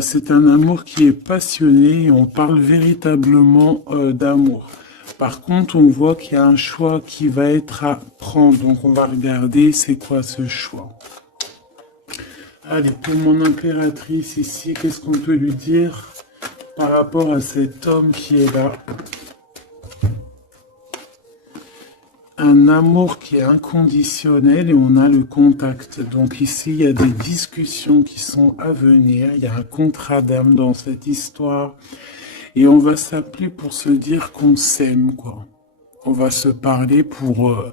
C'est un amour qui est passionné et on parle véritablement d'amour. Par contre, on voit qu'il y a un choix qui va être à prendre. Donc, on va regarder c'est quoi ce choix. Allez, pour mon impératrice ici, qu'est-ce qu'on peut lui dire par rapport à cet homme qui est là? Un amour qui est inconditionnel et on a le contact. Donc ici, il y a des discussions qui sont à venir. Il y a un contrat d'âme dans cette histoire. Et on va s'appeler pour se dire qu'on s'aime, quoi. On va se parler pour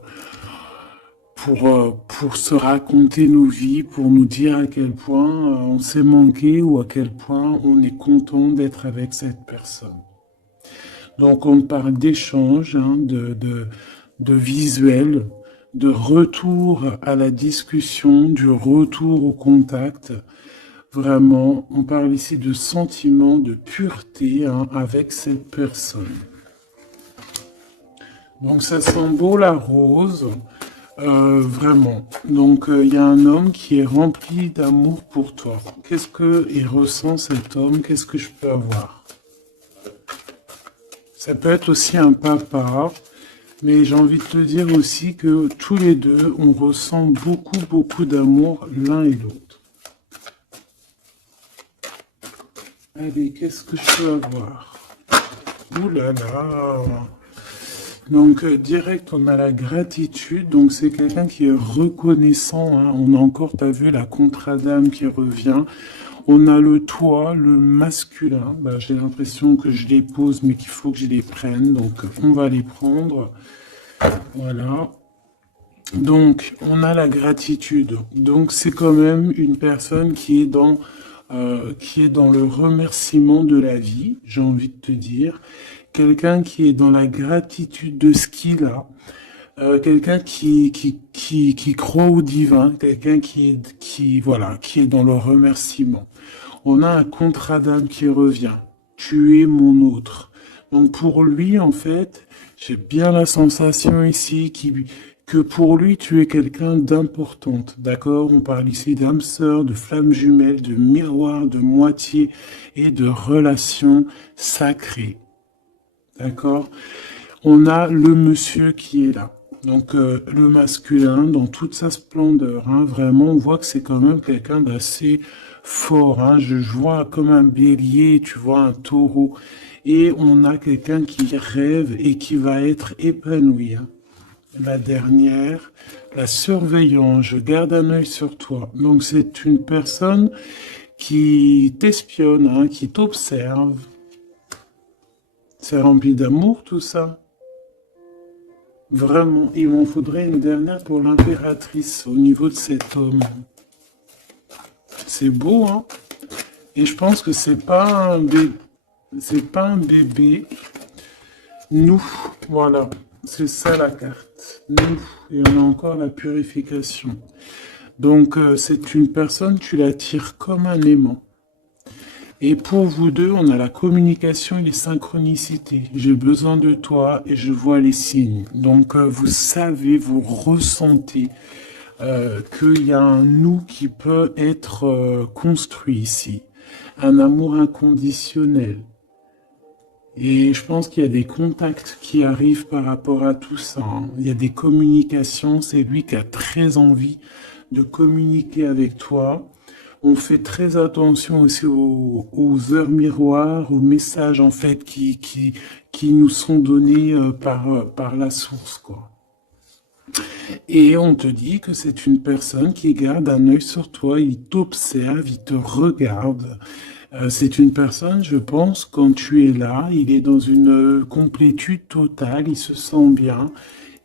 se raconter nos vies, pour nous dire à quel point on s'est manqué ou à quel point on est content d'être avec cette personne. Donc on parle d'échange, hein, de visuel, de retour à la discussion, du retour au contact. Vraiment, on parle ici de sentiment, de pureté hein, avec cette personne. Donc ça sent beau la rose, vraiment. Donc il y a un homme qui est rempli d'amour pour toi. Qu'est-ce qu'il ressent cet homme? Qu'est-ce que je peux avoir? Ça peut être aussi un papa, mais j'ai envie de te dire aussi que tous les deux, on ressent beaucoup d'amour l'un et l'autre. Allez, qu'est-ce que je peux avoir? Ouh là là! Donc, direct, on a la gratitude. Donc, c'est quelqu'un qui est reconnaissant. Hein. On a encore, t'as vu, la contrat d'âme qui revient. On a le toi, le masculin. Bah, j'ai l'impression que je les pose, mais qu'il faut que je les prenne. Donc, on va les prendre. Voilà. Donc, on a la gratitude. Donc, c'est quand même une personne qui est dans le remerciement de la vie, j'ai envie de te dire. Quelqu'un qui est dans la gratitude de ce qu'il a. Quelqu'un qui croit au divin. Quelqu'un qui est dans le remerciement. On a un contrat d'âme qui revient. Tu es mon autre. Donc pour lui, en fait, j'ai bien la sensation ici que pour lui, tu es quelqu'un d'importante. D'accord? On parle ici d'âme sœur, de flamme jumelle, de miroir, de moitié et de relation sacrée. D'accord? On a le monsieur qui est là. Donc le masculin dans toute sa splendeur, hein, vraiment, on voit que c'est quand même quelqu'un d'assez fort. Hein, je vois comme un bélier, tu vois un taureau. Et on a quelqu'un qui rêve et qui va être épanoui. Hein. La dernière, la surveillance, je garde un œil sur toi. Donc c'est une personne qui t'espionne, hein, qui t'observe. C'est rempli d'amour tout ça. Vraiment, il m'en faudrait une dernière pour l'impératrice au niveau de cet homme. C'est beau, hein? Et je pense que c'est pas un bébé. Nous, voilà, c'est ça la carte. Nous, et on a encore la purification. Donc, c'est une personne, tu l'attires comme un aimant. Et pour vous deux, on a la communication et les synchronicités. J'ai besoin de toi et je vois les signes. Donc, vous savez, vous ressentez qu'il y a un nous qui peut être construit ici. Un amour inconditionnel. Et je pense qu'il y a des contacts qui arrivent par rapport à tout ça. Hein. Il y a des communications. C'est lui qui a très envie de communiquer avec toi. On fait très attention aussi aux heures miroirs, aux messages en fait qui nous sont donnés par la source, quoi. Et on te dit que c'est une personne qui garde un œil sur toi, il t'observe, il te regarde. C'est une personne, je pense, quand tu es là, il est dans une complétude totale, il se sent bien.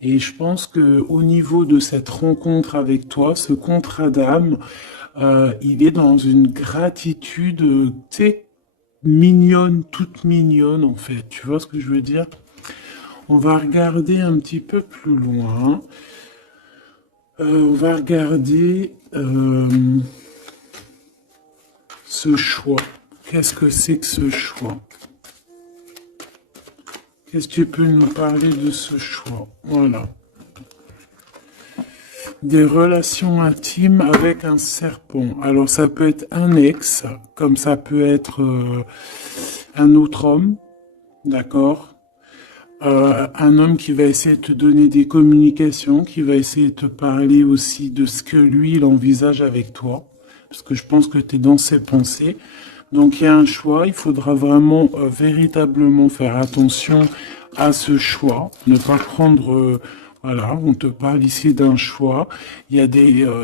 Et je pense que au niveau de cette rencontre avec toi, ce contrat d'âme, il est dans une gratitude, tu sais, mignonne, toute mignonne en fait. Tu vois ce que je veux dire? On va regarder un petit peu plus loin. On va regarder ce choix. Qu'est-ce que c'est que ce choix? Qu'est-ce que tu peux nous parler de ce choix? Voilà. des relations intimes avec un serpent. Alors ça peut être un ex, comme ça peut être un autre homme, d'accord? Un homme qui va essayer de te donner des communications, qui va essayer de te parler aussi de ce que lui, il envisage avec toi, parce que je pense que tu es dans ses pensées. Donc il y a un choix, il faudra vraiment véritablement faire attention à ce choix, ne pas prendre, voilà, on te parle ici d'un choix. Il y a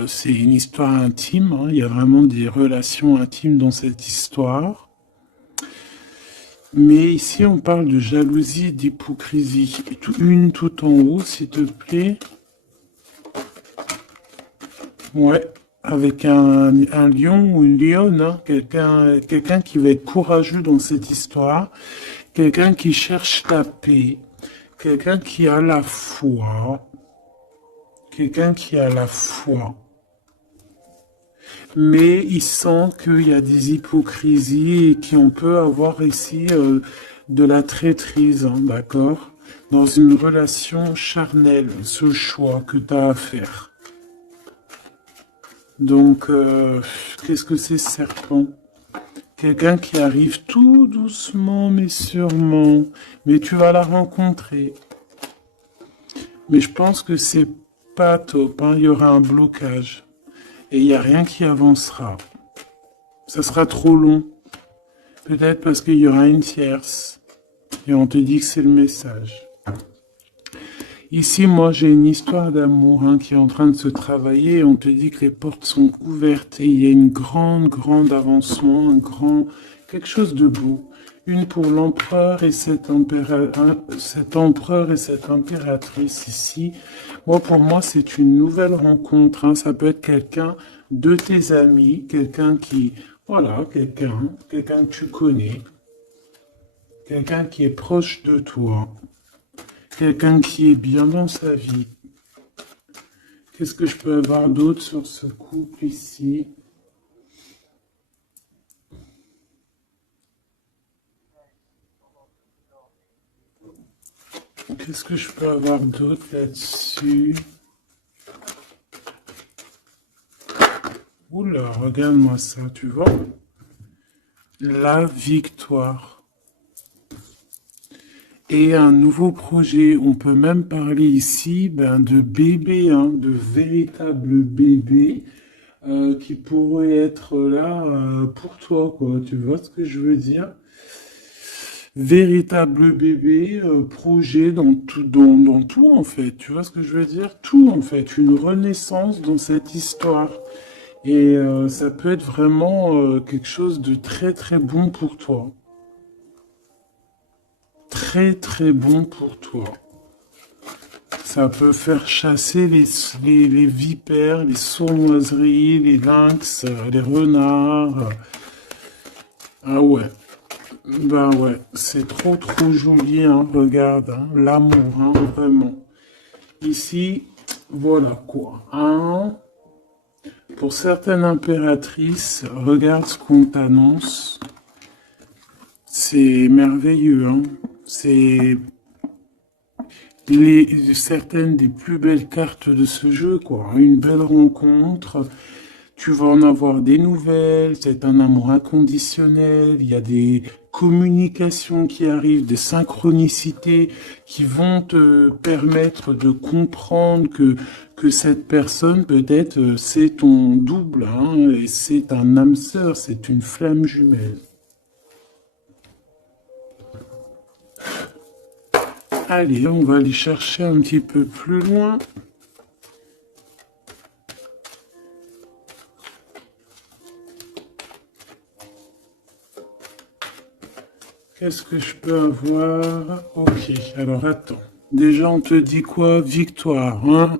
c'est une histoire intime, hein, il y a vraiment des relations intimes dans cette histoire. Mais ici, on parle de jalousie et d'hypocrisie. Une tout en haut, s'il te plaît. Ouais, avec un lion ou une lionne, hein. Quelqu'un qui va être courageux dans cette histoire. Quelqu'un qui cherche la paix. Quelqu'un qui a la foi. Quelqu'un qui a la foi. Mais il sent qu'il y a des hypocrisies et qu'on peut avoir ici de la traîtrise, hein, d'accord? Dans une relation charnelle, ce choix que tu as à faire. Donc, qu'est-ce que c'est, serpent? Quelqu'un qui arrive tout doucement mais sûrement, mais tu vas la rencontrer. Mais je pense que c'est pas top, hein, il y aura un blocage. Et il n'y a rien qui avancera. Ça sera trop long. Peut-être parce qu'il y aura une tierce. Et on te dit que c'est le message. Ici, moi, j'ai une histoire d'amour hein, qui est en train de se travailler. Et on te dit que les portes sont ouvertes. Et il y a une grande avancement, quelque chose de beau. Une pour l'empereur et cet empereur et cette impératrice ici. Moi, pour moi, c'est une nouvelle rencontre. Hein. Ça peut être quelqu'un de tes amis, quelqu'un qui, voilà, quelqu'un que tu connais, quelqu'un qui est proche de toi, quelqu'un qui est bien dans sa vie. Qu'est-ce que je peux avoir d'autre sur ce couple ici? Qu'est-ce que je peux avoir d'autre là-dessus? Oula, regarde-moi ça, tu vois? La victoire. Et un nouveau projet, on peut même parler ici de bébés, hein, de véritables bébés qui pourraient être là pour toi, quoi. Tu vois ce que je veux dire? Véritable bébé, projet dans tout en fait. Tu vois ce que je veux dire? Tout en fait, une renaissance dans cette histoire. Et ça peut être vraiment quelque chose de très bon pour toi. Très bon pour toi. Ça peut faire chasser les vipères, les sournoiseries, les lynx, les renards. Ah ouais. Bah ouais, c'est trop joli, hein, regarde, hein, l'amour, hein, vraiment. Ici, voilà quoi, hein. Pour certaines impératrices, regarde ce qu'on t'annonce. C'est merveilleux, hein. C'est certaines des plus belles cartes de ce jeu, quoi. Une belle rencontre. Tu vas en avoir des nouvelles, c'est un amour inconditionnel, il y a des communications qui arrivent, des synchronicités qui vont te permettre de comprendre que cette personne, peut-être, c'est ton double, hein, et c'est un âme sœur, c'est une flamme jumelle. Allez, on va aller chercher un petit peu plus loin. Qu'est-ce que je peux avoir? Ok, alors attends. Déjà, on te dit quoi? Victoire, hein?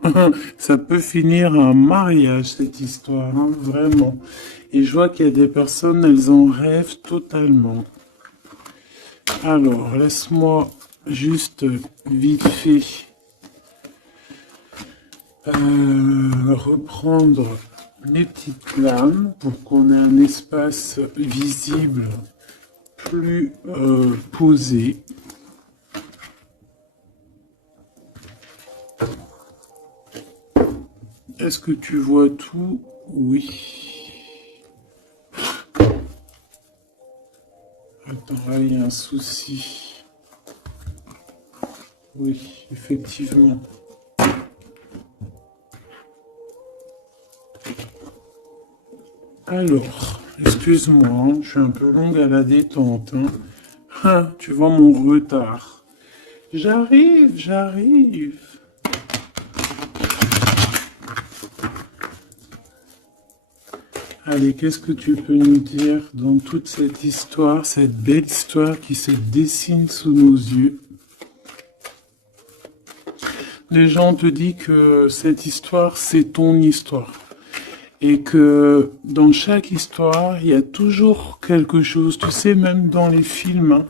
Ça peut finir un mariage, cette histoire, hein? Vraiment. Et je vois qu'il y a des personnes, elles en rêvent totalement. Alors, laisse-moi juste vite fait reprendre mes petites lames pour qu'on ait un espace visible plus posé. Est-ce que tu vois tout? Oui. Attends, là, il y a un souci. Oui, effectivement. Alors, excuse-moi, hein, je suis un peu longue à la détente. Hein. Ah, tu vois mon retard. J'arrive. Allez, qu'est-ce que tu peux nous dire dans toute cette histoire, cette belle histoire qui se dessine sous nos yeux? Les gens te disent que cette histoire, c'est ton histoire. Et que dans chaque histoire, il y a toujours quelque chose. Tu sais, même dans les films,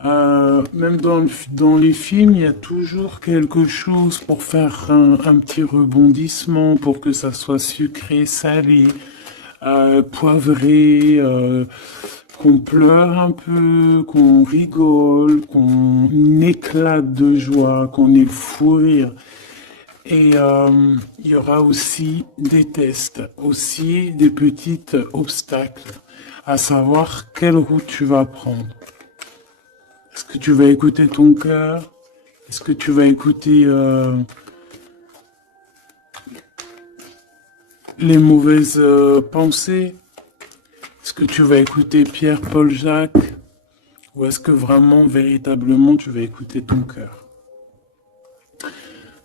hein, même dans les films, il y a toujours quelque chose pour faire un petit rebondissement, pour que ça soit sucré, salé, poivré, qu'on pleure un peu, qu'on rigole, qu'on éclate de joie, qu'on ait le fou rire. Et il y aura aussi des tests, aussi des petits obstacles, à savoir quelle route tu vas prendre. Est-ce que tu vas écouter ton cœur? Est-ce que tu vas écouter les mauvaises pensées? Est-ce que tu vas écouter Pierre, Paul, Jacques? Ou est-ce que vraiment, véritablement, tu vas écouter ton cœur?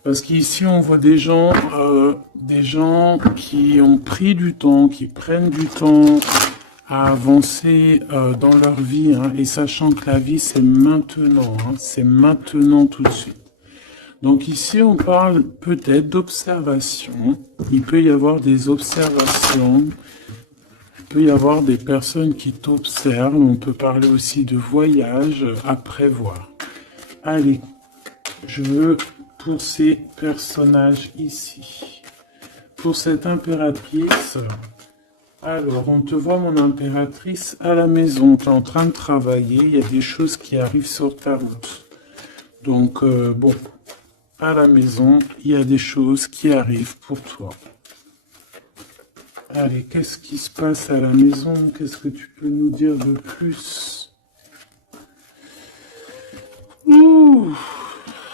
Parce qu'ici, on voit des gens qui ont pris du temps, qui prennent du temps à avancer dans leur vie, hein, et sachant que la vie, c'est maintenant, hein, c'est maintenant tout de suite. Donc ici, on parle peut-être d'observation. Il peut y avoir des observations. Il peut y avoir des personnes qui t'observent. On peut parler aussi de voyage à prévoir. Allez, je veux pour ces personnages ici. Pour cette impératrice, alors on te voit mon impératrice à la maison. Tu es en train de travailler. Il y a des choses qui arrivent sur ta route. Donc bon, à la maison, il y a des choses qui arrivent pour toi. Allez, qu'est-ce qui se passe à la maison? Qu'est-ce que tu peux nous dire de plus? Ouh.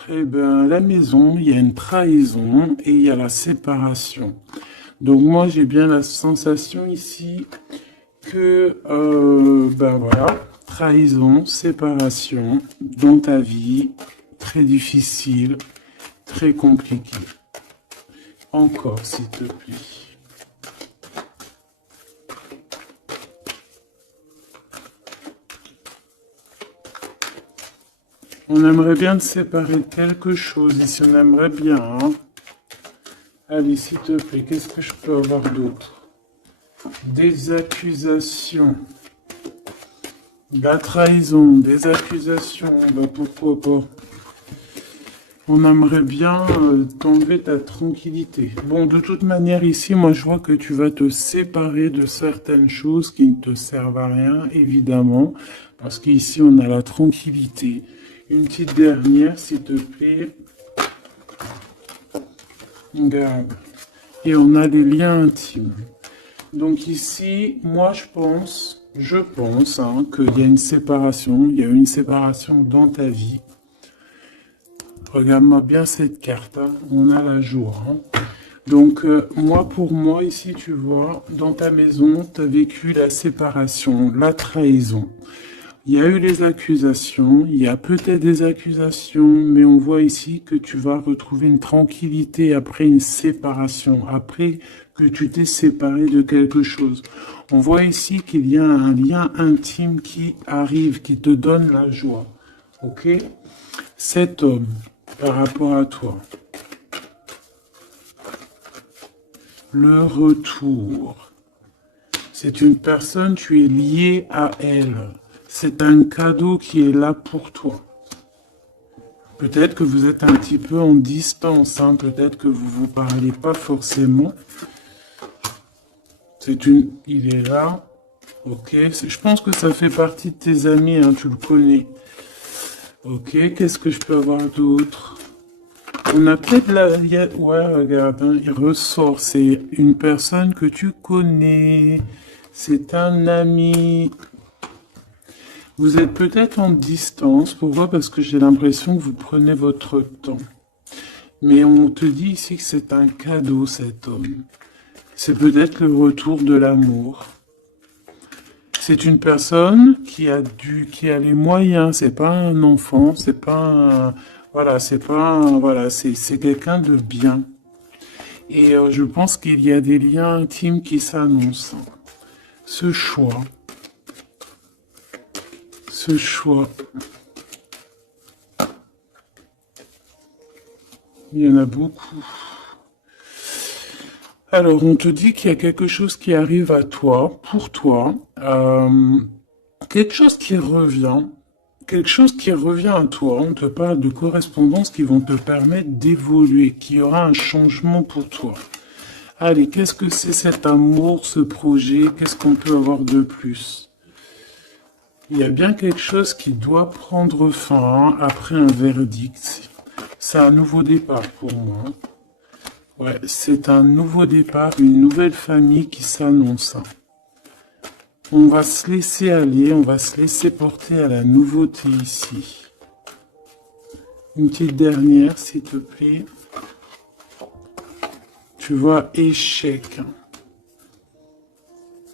Eh bien, à la maison, il y a une trahison et il y a la séparation. Donc moi, j'ai bien la sensation ici que, ben voilà, trahison, séparation dans ta vie, très difficile, très compliqué. Encore, s'il te plaît. On aimerait bien te séparer de quelque chose, ici on aimerait bien. Hein. Allez, s'il te plaît, qu'est-ce que je peux avoir d'autre? Des accusations. La trahison, des accusations, bah pourquoi pas. On aimerait bien t'enlever ta tranquillité. Bon, de toute manière, ici, moi je vois que tu vas te séparer de certaines choses qui ne te servent à rien, évidemment. Parce qu'ici, on a la tranquillité. Une petite dernière, s'il te plaît. Regarde. Et on a les liens intimes. Donc ici, moi je pense hein, qu'il y a une séparation. Il y a une séparation dans ta vie. Regarde-moi bien cette carte. Hein. On a la joie. Hein. Donc pour moi, ici, tu vois, dans ta maison, tu as vécu la séparation, la trahison. Il y a eu les accusations, il y a peut-être des accusations, mais on voit ici que tu vas retrouver une tranquillité après une séparation, après que tu t'es séparé de quelque chose. On voit ici qu'il y a un lien intime qui arrive, qui te donne la joie. Ok? Cet homme, par rapport à toi. Le retour. C'est une personne, tu es lié à elle. C'est un cadeau qui est là pour toi. Peut-être que vous êtes un petit peu en distance, hein, peut-être que vous ne vous parlez pas forcément. Il est là. Ok, je pense que ça fait partie de tes amis, hein, tu le connais. Ok, qu'est-ce que je peux avoir d'autre? On a peut-être la... Ouais, regarde, hein, il ressort. C'est une personne que tu connais. C'est un ami. Vous êtes peut-être en distance. Pourquoi? Parce que j'ai l'impression que vous prenez votre temps. Mais on te dit ici que c'est un cadeau, cet homme. C'est peut-être le retour de l'amour. C'est une personne qui a les moyens. C'est pas un enfant. C'est pas un, voilà, c'est pas un, voilà, c'est quelqu'un de bien. Et je pense qu'il y a des liens intimes qui s'annoncent. Ce choix, ce choix. Il y en a beaucoup. Alors, on te dit qu'il y a quelque chose qui arrive à toi, pour toi, quelque chose qui revient, quelque chose qui revient à toi. On te parle de correspondances qui vont te permettre d'évoluer, qu'il y aura un changement pour toi. Allez, qu'est-ce que c'est cet amour, ce projet? Qu'est-ce qu'on peut avoir de plus? Il y a bien quelque chose qui doit prendre fin hein, après un verdict. C'est un nouveau départ pour moi. Ouais, c'est un nouveau départ, une nouvelle famille qui s'annonce. On va se laisser aller, on va se laisser porter à la nouveauté ici. Une petite dernière, s'il te plaît. Tu vois, échec.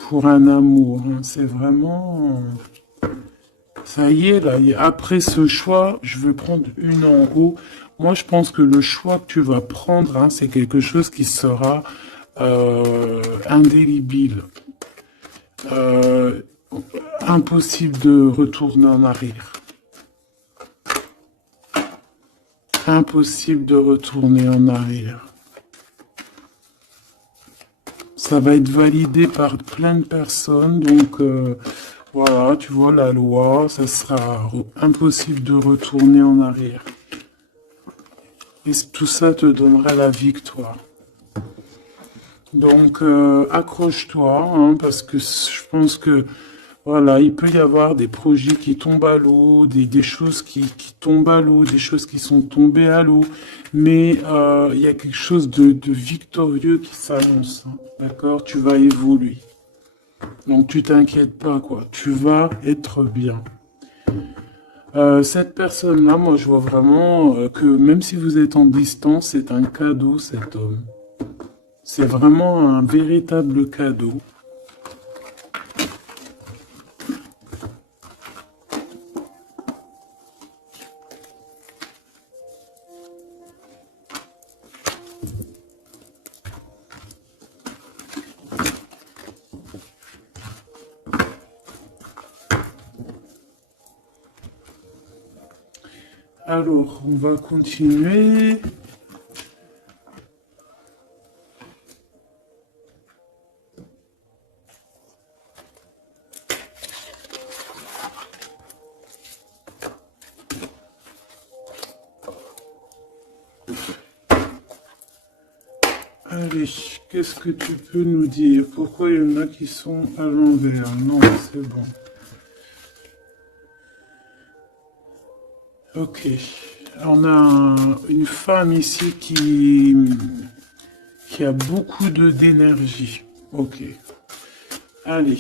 Pour un amour, hein, c'est vraiment... Ça y est, là, après ce choix, je veux prendre une en haut. Moi, je pense que le choix que tu vas prendre, hein, c'est quelque chose qui sera indélébile. Impossible de retourner en arrière. Impossible de retourner en arrière. Ça va être validé par plein de personnes, donc voilà, tu vois, la loi, ça sera impossible de retourner en arrière. Et tout ça te donnera la victoire. Donc, accroche-toi, hein, parce que je pense que, voilà, il peut y avoir des projets qui tombent à l'eau, des choses qui tombent à l'eau, des choses qui sont tombées à l'eau, mais il y a quelque chose de victorieux qui s'annonce, hein, d'accord? Tu vas évoluer. Donc, tu t'inquiètes pas, quoi. Tu vas être bien. Cette personne-là, moi, je vois vraiment que même si vous êtes en distance, c'est un cadeau, cet homme. C'est vraiment un véritable cadeau. Alors, on va continuer. Allez, qu'est-ce que tu peux nous dire? Pourquoi il y en a qui sont à l'envers? Non, c'est bon. Ok. On a une femme ici qui a beaucoup d'énergie. Ok. Allez.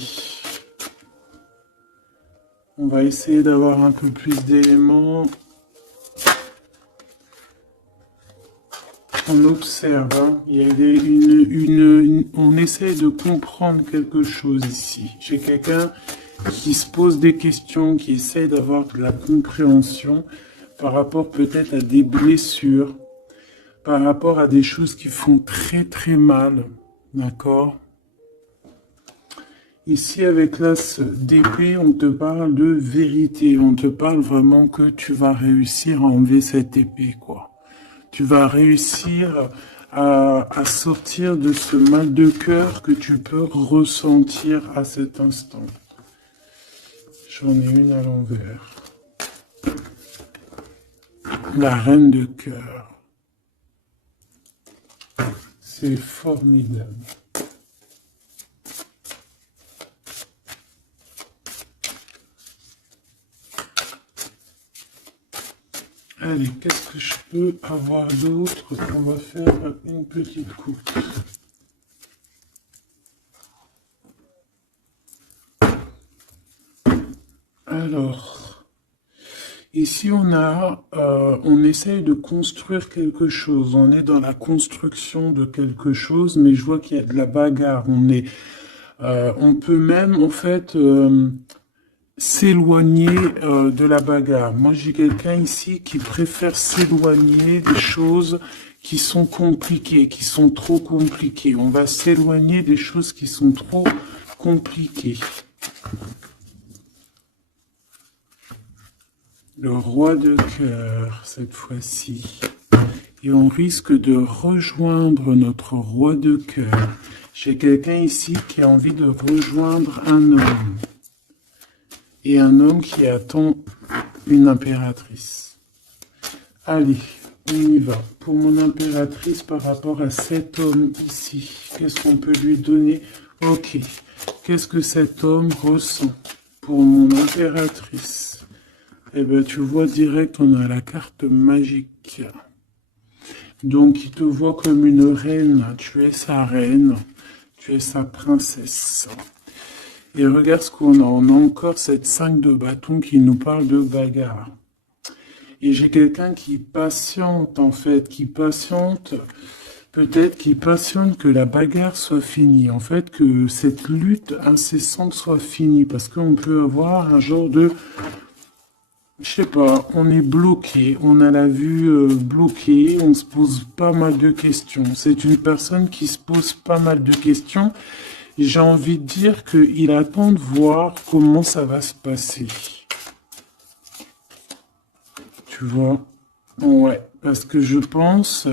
On va essayer d'avoir un peu plus d'éléments. On observe, hein. Il y a on essaie de comprendre quelque chose ici. J'ai quelqu'un qui se pose des questions, qui essaie d'avoir de la compréhension par rapport peut-être à des blessures, par rapport à des choses qui font très très mal, d'accord? Ici, avec l'as d'épée, on te parle de vérité, on te parle vraiment que tu vas réussir à enlever cette épée, quoi. Tu vas réussir à sortir de ce mal de cœur que tu peux ressentir à cet instant. J'en ai une à l'envers. La reine de cœur. C'est formidable. Allez, qu'est-ce que je peux avoir d'autre? On va faire une petite coupe. Alors, ici on essaye de construire quelque chose. On est dans la construction de quelque chose, mais je vois qu'il y a de la bagarre. On peut même en fait s'éloigner de la bagarre. Moi, j'ai quelqu'un ici qui préfère s'éloigner des choses qui sont compliquées, qui sont trop compliquées. On va s'éloigner des choses qui sont trop compliquées. Le roi de cœur, cette fois-ci. Et on risque de rejoindre notre roi de cœur. J'ai quelqu'un ici qui a envie de rejoindre un homme. Et un homme qui attend une impératrice. Allez, on y va. Pour mon impératrice, par rapport à cet homme ici, qu'est-ce qu'on peut lui donner? Ok. Qu'est-ce que cet homme ressent pour mon impératrice? Eh bien, tu vois direct, on a la carte magique. Donc, il te voit comme une reine. Tu es sa reine. Tu es sa princesse. Et regarde ce qu'on a. On a encore cette 5 de bâton qui nous parle de bagarre. Et j'ai quelqu'un qui patiente, en fait, qui patiente, peut-être qui patiente que la bagarre soit finie. En fait, que cette lutte incessante soit finie. Parce qu'on peut avoir un genre de... Je sais pas, on est bloqué, on a la vue bloquée, on se pose pas mal de questions. C'est une personne qui se pose pas mal de questions. J'ai envie de dire qu'il attend de voir comment ça va se passer. Tu vois? Ouais, parce que je pense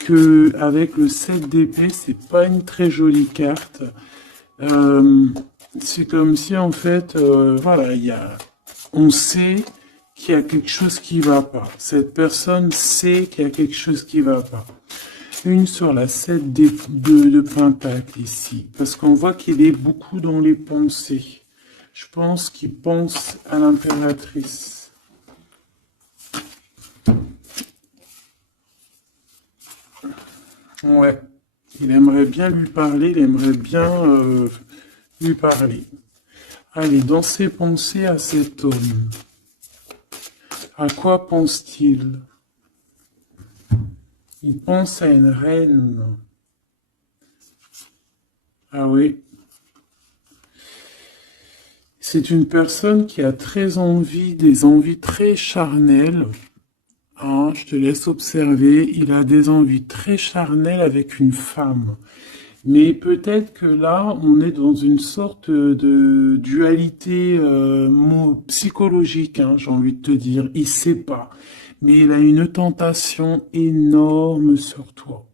que avec le 7 d'épée, c'est pas une très jolie carte. C'est comme si en fait, voilà, on sait qu'il y a quelque chose qui va pas. Cette personne sait qu'il y a quelque chose qui va pas. Une sur la 7 de Pentacle ici. Parce qu'on voit qu'il est beaucoup dans les pensées. Je pense qu'il pense à l'impératrice. Ouais. Il aimerait bien lui parler, il aimerait bien lui parler. Allez, dans ses pensées à cet homme. À quoi pense-t-il? Il pense à une reine. Ah oui. C'est une personne qui a très envie, des envies très charnelles. Hein, je te laisse observer. Il a des envies très charnelles avec une femme. Mais peut-être que là, on est dans une sorte de dualité psychologique, hein, j'ai envie de te dire. Il sait pas. Mais il a une tentation énorme sur toi.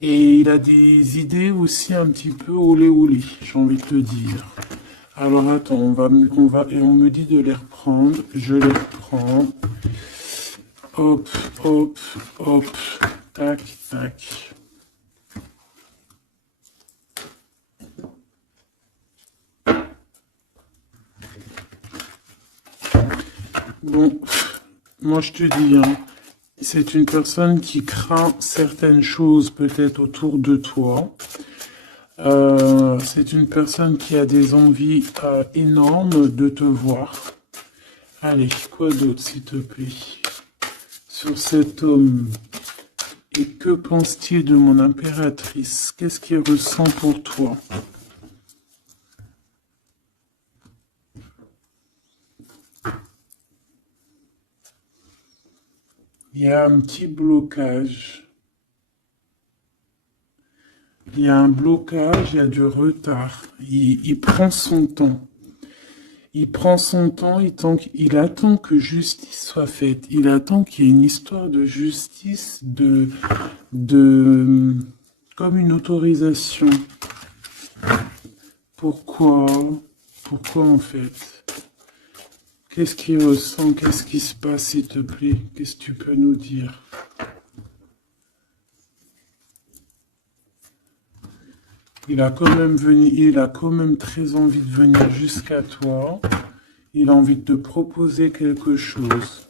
Et il a des idées aussi un petit peu olé olé, j'ai envie de te dire. Alors attends, et on me dit de les reprendre. Je les reprends. Hop, hop, hop. Tac, tac. Bon, moi je te dis, hein, c'est une personne qui craint certaines choses peut-être autour de toi. C'est une personne qui a des envies énormes de te voir. Allez, quoi d'autre s'il te plaît? Sur cet homme. Et que pense-t-il de mon impératrice? Qu'est-ce qu'il ressent pour toi? Il y a un petit blocage. Il y a un blocage, il y a du retard. Il prend son temps. Il prend son temps, il attend que justice soit faite. Il attend qu'il y ait une histoire de justice, comme une autorisation. Pourquoi? Pourquoi en fait? Qu'est-ce qu'il ressent? Qu'est-ce qui se passe, s'il te plaît? Qu'est-ce que tu peux nous dire? Il a quand même très envie de venir jusqu'à toi. Il a envie de te proposer quelque chose.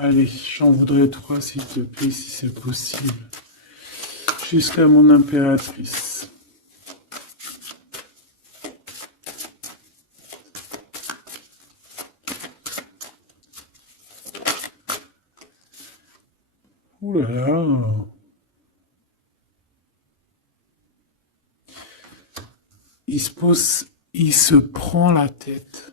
Allez, j'en voudrais 3 s'il te plaît, si c'est possible. Jusqu'à mon impératrice. Ouh là là. Il se prend la tête.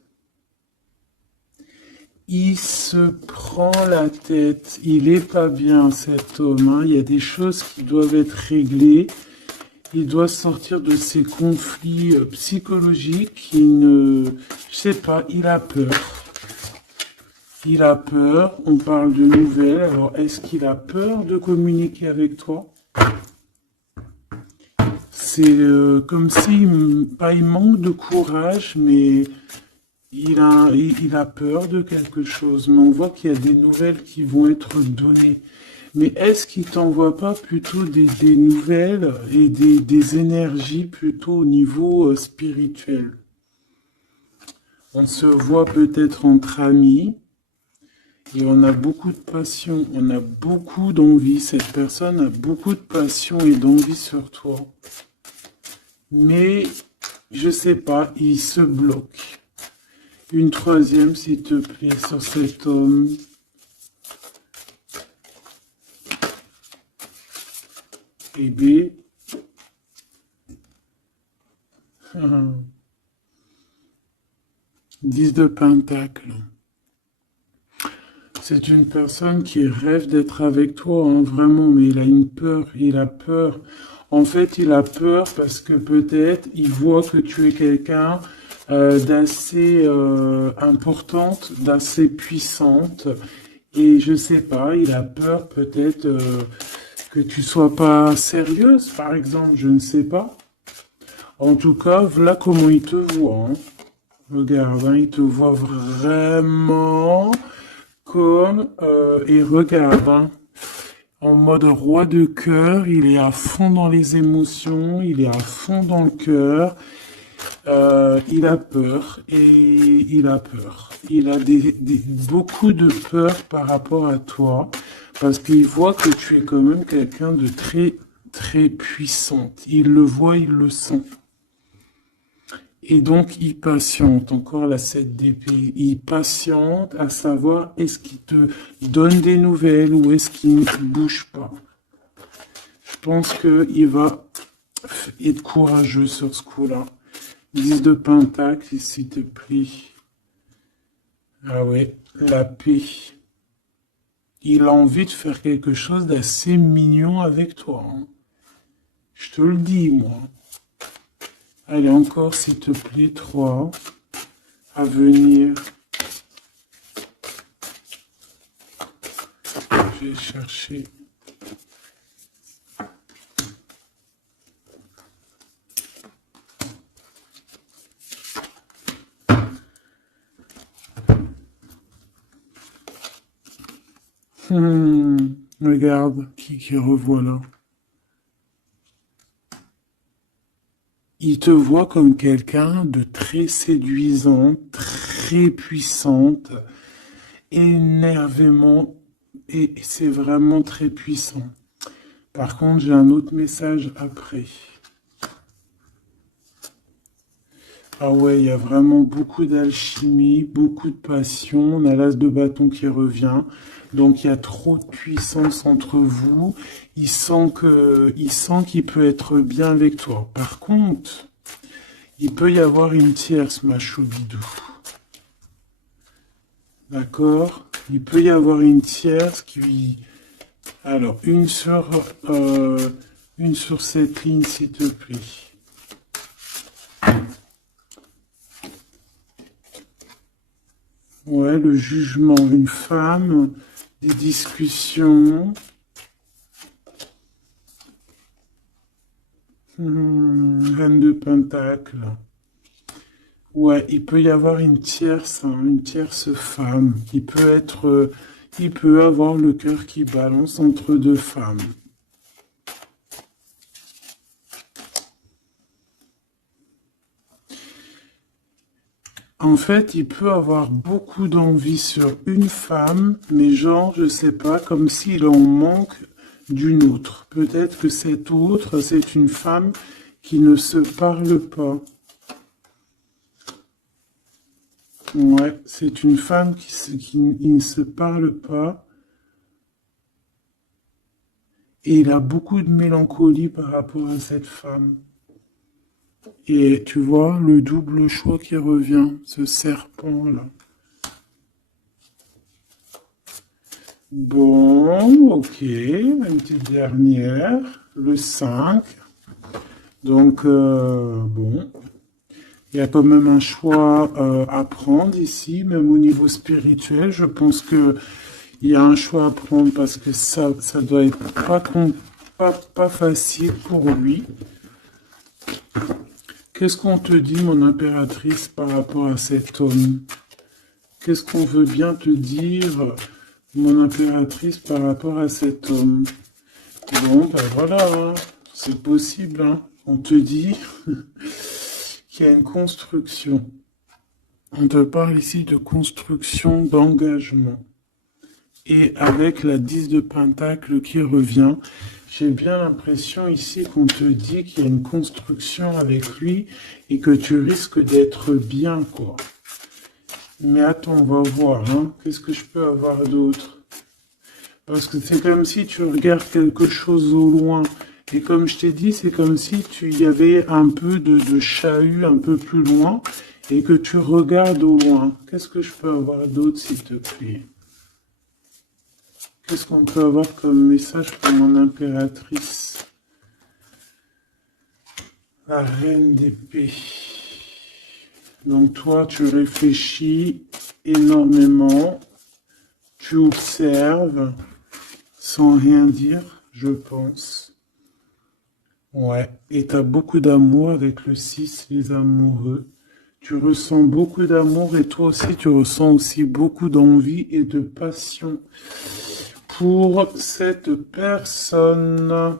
Il se prend la tête. Il est pas bien, cet homme, hein. Il y a des choses qui doivent être réglées. Il doit sortir de ses conflits psychologiques. Je sais pas, il a peur. Il a peur. On parle de nouvelles. Alors, est-ce qu'il a peur de communiquer avec toi? C'est comme si, pas il manque de courage, mais il a peur de quelque chose. Mais on voit qu'il y a des nouvelles qui vont être données. Mais est-ce qu'il t'envoie pas plutôt des nouvelles et des énergies plutôt au niveau spirituel? On se voit peut-être entre amis et on a beaucoup de passion, on a beaucoup d'envie. Cette personne a beaucoup de passion et d'envie sur toi. Mais, je sais pas, il se bloque. Une troisième, s'il te plaît, sur cet homme. Et B. 10 de Pentacle. C'est une personne qui rêve d'être avec toi, hein, vraiment, mais il a une peur, il a peur. En fait, il a peur parce que peut-être il voit que tu es quelqu'un d'assez importante, d'assez puissante. Et je sais pas, il a peur peut-être que tu sois pas sérieuse, par exemple, je ne sais pas. En tout cas, voilà comment il te voit, hein. Regarde, hein, il te voit vraiment comme... et regarde, hein, en mode roi de cœur, il est à fond dans les émotions, il est à fond dans le cœur. Il a peur et il a peur. Il a beaucoup de peur par rapport à toi parce qu'il voit que tu es quand même quelqu'un de très, très puissante. Il le voit, il le sent. Et donc, il patiente. Encore la 7 d'épée. Il patiente à savoir est-ce qu'il te donne des nouvelles ou est-ce qu'il ne bouge pas. Je pense qu'il va être courageux sur ce coup-là. 10 de Pentacle, s'il te plaît. Ah ouais, la paix. Il a envie de faire quelque chose d'assez mignon avec toi, hein. Je te le dis, moi. Allez, encore, s'il te plaît, 3. À venir. Je vais chercher. Regarde, qui revoit là. Il te voit comme quelqu'un de très séduisant, très puissante, énervément, et c'est vraiment très puissant. Par contre, j'ai un autre message après. Ah ouais, il y a vraiment beaucoup d'alchimie, beaucoup de passion. On a l'as de bâton qui revient. Donc il y a trop de puissance entre vous. Il sent qu'il peut être bien avec toi. Par contre, il peut y avoir une tierce, ma choubidou. D'accord? Il peut y avoir une tierce qui... Alors, une sur cette ligne, s'il te plaît. Ouais, le jugement, une femme, des discussions. Reine de Pentacle. Ouais, il peut y avoir une tierce femme. Il peut avoir le cœur qui balance entre deux femmes. En fait, il peut avoir beaucoup d'envie sur une femme, mais genre, je sais pas, comme s'il en manque d'une autre. Peut-être que cette autre, c'est une femme qui ne se parle pas. Ouais, c'est une femme qui ne se parle pas. Et il a beaucoup de mélancolie par rapport à cette femme. Et tu vois, le double choix qui revient, ce serpent-là. Bon, ok, une petite dernière, le 5. Donc, bon, il y a quand même un choix à prendre ici, même au niveau spirituel. Je pense que il y a un choix à prendre parce que ça doit être pas facile pour lui. Qu'est-ce qu'on te dit, mon impératrice, par rapport à cet homme? Qu'est-ce qu'on veut bien te dire, mon impératrice, par rapport à cet homme? Bon, ben voilà, hein, c'est possible, hein. On te dit qu'il y a une construction. On te parle ici de construction, d'engagement. Et avec la 10 de Pentacle qui revient, j'ai bien l'impression ici qu'on te dit qu'il y a une construction avec lui et que tu risques d'être bien, quoi. Mais attends, on va voir, hein. Qu'est-ce que je peux avoir d'autre? Parce que c'est comme si tu regardes quelque chose au loin. Et comme je t'ai dit, c'est comme si tu y avait un peu de chahut un peu plus loin et que tu regardes au loin. Qu'est-ce que je peux avoir d'autre, s'il te plaît? Qu'est-ce qu'on peut avoir comme message pour mon impératrice? La reine d'épée. Donc toi, tu réfléchis énormément, tu observes, sans rien dire, je pense. Ouais, et tu as beaucoup d'amour avec le 6, les amoureux. Tu ressens beaucoup d'amour et toi aussi, tu ressens aussi beaucoup d'envie et de passion pour cette personne.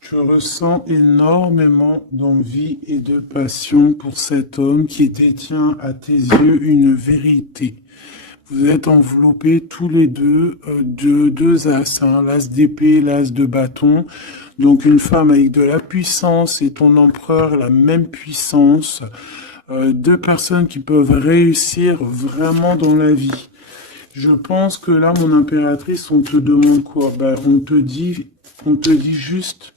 Je ressens énormément d'envie et de passion pour cet homme qui détient à tes yeux une vérité. Vous êtes enveloppés tous les deux de deux as, hein, l'as d'épée, l'as de bâton. Donc une femme avec de la puissance et ton empereur la même puissance. Deux personnes qui peuvent réussir vraiment dans la vie. Je pense que là, mon impératrice, on te demande quoi? Ben, on te dit juste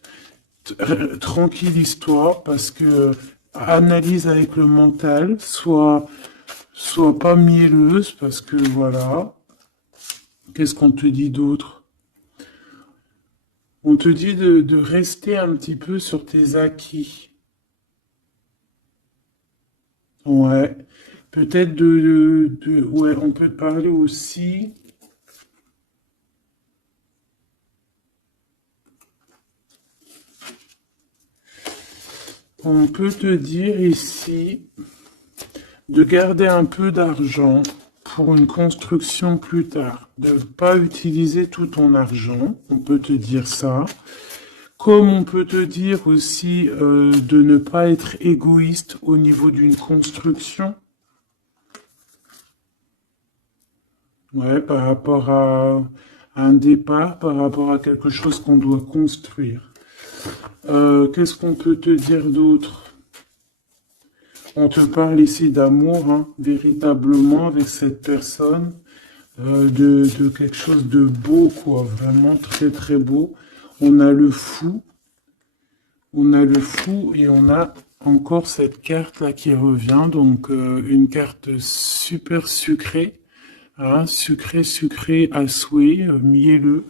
tranquillise-toi parce que analyse avec le mental, sois pas mielleuse parce que voilà. Qu'est-ce qu'on te dit d'autre? On te dit de rester un petit peu sur tes acquis. Ouais. Peut-être ouais, on peut te parler aussi. On peut te dire ici de garder un peu d'argent pour une construction plus tard. De ne pas utiliser tout ton argent, on peut te dire ça. Comme on peut te dire aussi de ne pas être égoïste au niveau d'une construction. Ouais, par rapport à un départ, par rapport à quelque chose qu'on doit construire. Qu'est-ce qu'on peut te dire d'autre? On te parle ici d'amour, hein, véritablement, avec cette personne, de quelque chose de beau, quoi, vraiment très très beau. On a le fou, et on a encore cette carte-là qui revient, donc une carte super sucrée, hein, sucrée à souhait, mielleux.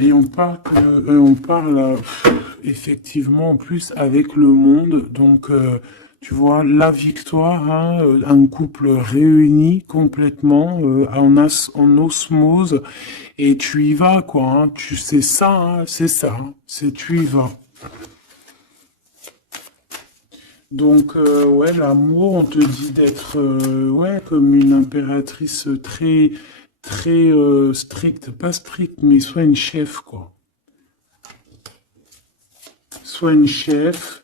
Et on parle effectivement en plus avec le monde, donc tu vois la victoire, hein, un couple réuni complètement en osmose, et tu y vas quoi, hein, tu sais ça, hein, c'est ça, hein, c'est tu y vas. Donc ouais, l'amour, on te dit d'être ouais comme une impératrice très stricte, pas stricte, mais soit une chef quoi. Soit une chef,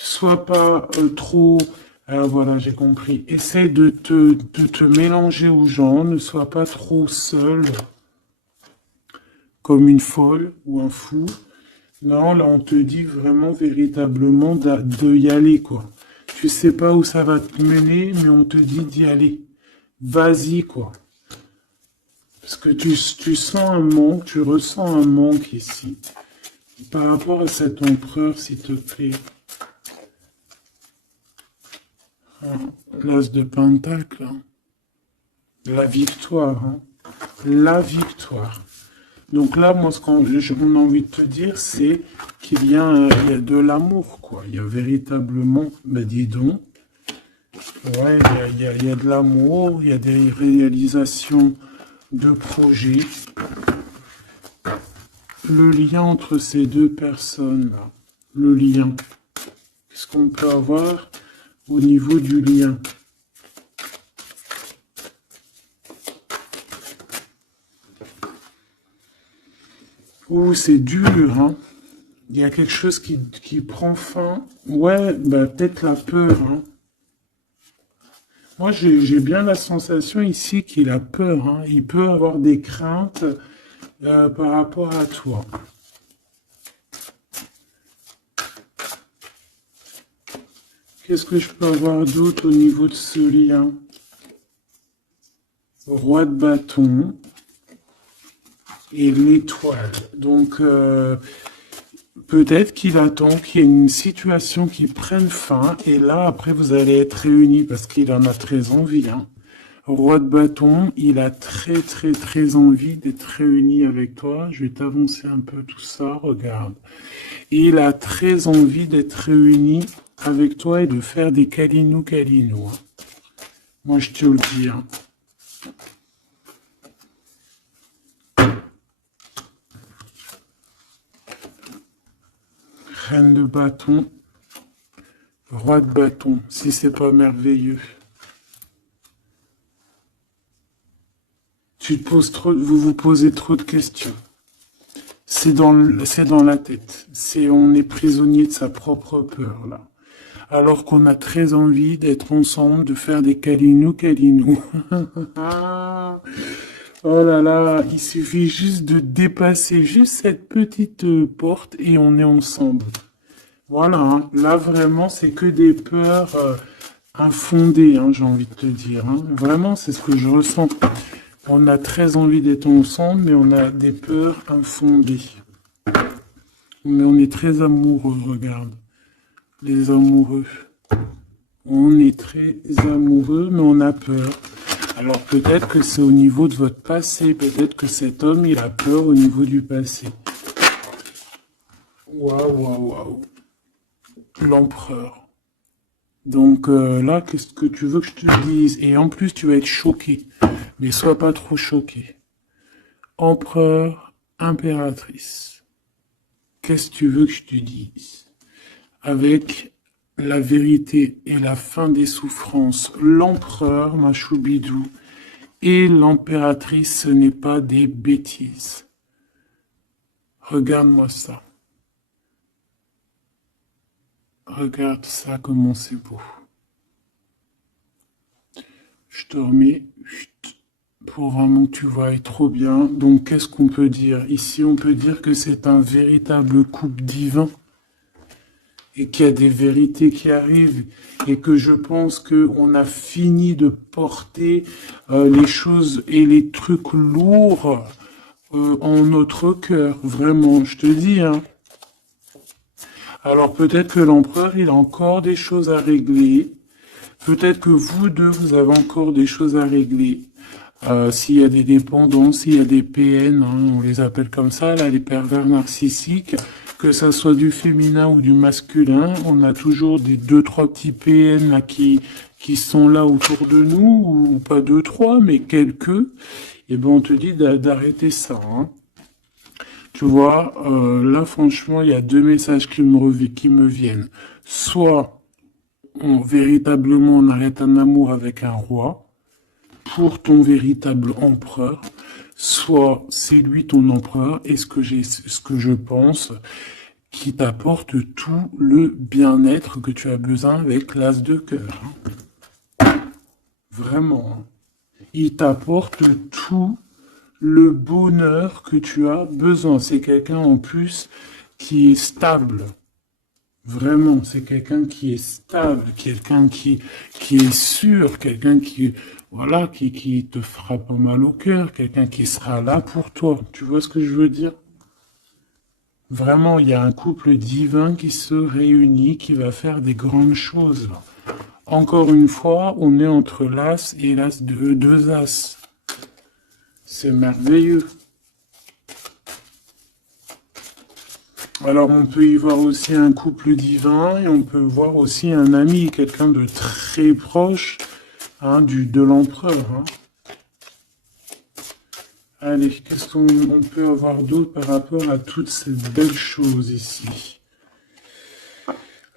Sois pas trop... Ah, voilà, j'ai compris. Essaye de te mélanger aux gens, ne sois pas trop seul, comme une folle ou un fou. Non, là, on te dit vraiment, véritablement, de y aller, quoi. Tu sais pas où ça va te mener, mais on te dit d'y aller. Vas-y, quoi. Parce que tu sens un manque, tu ressens un manque ici. Par rapport à cet empereur, s'il te plaît. Hein, l'as de Pentacle. Hein. La victoire. Hein. La victoire. Donc là, moi, ce qu'on a envie de te dire, c'est qu'il y a, il y a de l'amour, quoi. Il y a véritablement, ben dis donc, ouais, il y a de l'amour, il y a des réalisations de projets. Le lien entre ces deux personnes-là, le lien, qu'est-ce qu'on peut avoir au niveau du lien? Oh, c'est dur, hein. Il y a quelque chose qui prend fin. Ouais, bah, peut-être la peur, hein. Moi, j'ai bien la sensation ici qu'il a peur, hein. Il peut avoir des craintes par rapport à toi. Qu'est-ce que je peux avoir d'autre au niveau de ce lien? Roi de bâton et l'étoile. Donc, peut-être qu'il attend qu'il y ait une situation qui prenne fin, et là, après, vous allez être réunis, parce qu'il en a très envie. Hein. Roi de bâton, il a très, très, très envie d'être réuni avec toi. Je vais t'avancer un peu tout ça, regarde. Il a très envie d'être réuni avec toi et de faire des câlinous. Hein. Moi, je te le dis. Hein. Reine de bâton, roi de bâton, si c'est pas merveilleux. Tu te poses trop, vous vous posez trop de questions. C'est dans la tête. On est prisonnier de sa propre peur, là. Alors qu'on a très envie d'être ensemble, de faire des câlinous. Oh là là, il suffit juste de dépasser juste cette petite porte et on est ensemble. Voilà, hein. Là vraiment c'est que des peurs infondées, hein, j'ai envie de te dire. Hein. Vraiment c'est ce que je ressens. On a très envie d'être ensemble, mais on a des peurs infondées. Mais on est très amoureux, regarde. Les amoureux. On est très amoureux, mais on a peur. Alors peut-être que c'est au niveau de votre passé, peut-être que cet homme, il a peur au niveau du passé. Waouh. L'empereur. Donc là, qu'est-ce que tu veux que je te dise? Et en plus, tu vas être choqué. Mais sois pas trop choqué. Empereur, impératrice. Qu'est-ce que tu veux que je te dise? Avec la vérité et la fin des souffrances, l'empereur, ma choubidou, et l'impératrice, ce n'est pas des bêtises. Regarde-moi ça. Regarde ça, comment c'est beau. Je te remets pour vraiment que tu vois trop bien. Donc, qu'est-ce qu'on peut dire? Ici, on peut dire que c'est un véritable couple divin et qu'il y a des vérités qui arrivent et que je pense qu'on a fini de porter les choses et les trucs lourds en notre cœur. Vraiment, je te dis, hein. Alors peut-être que l'empereur, il a encore des choses à régler. Peut-être que vous deux, vous avez encore des choses à régler. S'il y a des dépendances, s'il y a des PN, hein, on les appelle comme ça, là, les pervers narcissiques, que ça soit du féminin ou du masculin, on a toujours des 2-3 petits PN là, qui sont là autour de nous, ou pas 2-3, mais quelques. Et ben on te dit d'arrêter ça. Hein. Tu vois, là franchement, il y a deux messages qui me viennent. Soit véritablement on arrête un amour avec un roi pour ton véritable empereur, soit c'est lui ton empereur et ce que je pense qui t'apporte tout le bien-être que tu as besoin avec l'as de cœur. Vraiment. Il t'apporte tout le bonheur que tu as besoin. C'est quelqu'un en plus qui est stable. Vraiment, c'est quelqu'un qui est stable, quelqu'un qui est sûr, quelqu'un qui, voilà, qui te fera pas mal au cœur, quelqu'un qui sera là pour toi. Tu vois ce que je veux dire? Vraiment, il y a un couple divin qui se réunit, qui va faire des grandes choses. Encore une fois, on est entre l'as et l'as de deux as. C'est merveilleux. Alors, on peut y voir aussi un couple divin et on peut voir aussi un ami, quelqu'un de très proche hein, de l'empereur. Hein. Allez, qu'est-ce qu'on peut avoir d'autre par rapport à toutes ces belles choses ici?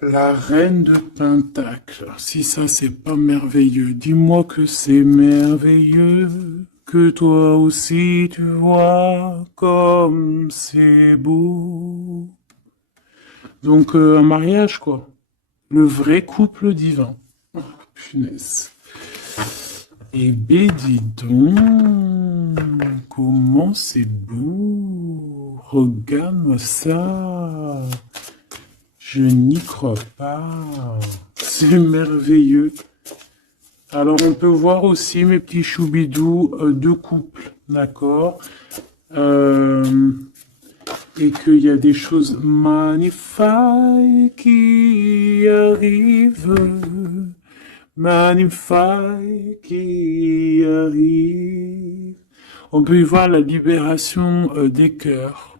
La reine de Pentacle. Si ça, c'est pas merveilleux, dis-moi que c'est merveilleux. Que toi aussi tu vois comme c'est beau. Donc un mariage quoi. Le vrai couple divin. Oh, punaise. Eh ben dis donc, comment c'est beau. Regarde-moi ça. Je n'y crois pas. C'est merveilleux. Alors, on peut voir aussi, mes petits choubidous, deux couples, d'accord et qu'il y a des choses magnifiques qui arrivent. Magnifiques qui arrivent. On peut y voir la libération des cœurs.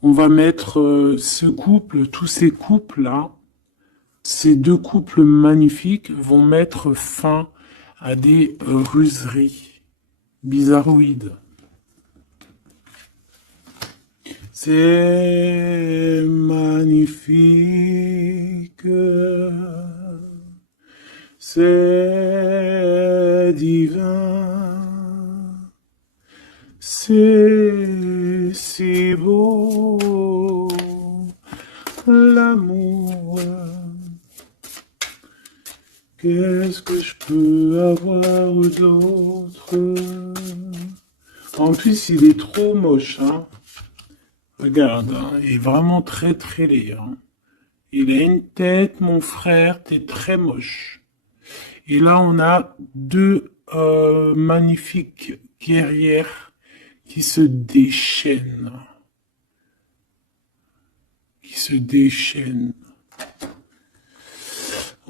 On va mettre ce couple, tous ces couples-là, ces deux couples magnifiques vont mettre fin à des ruseries bizarroïdes. C'est magnifique, c'est divin, c'est si beau, l'amour. Qu'est-ce que je peux avoir d'autre? En plus, il est trop moche, hein. Regarde, hein, il est vraiment très très laid. Hein. Il a une tête, mon frère, t'es très moche. Et là, on a deux magnifiques guerrières qui se déchaînent.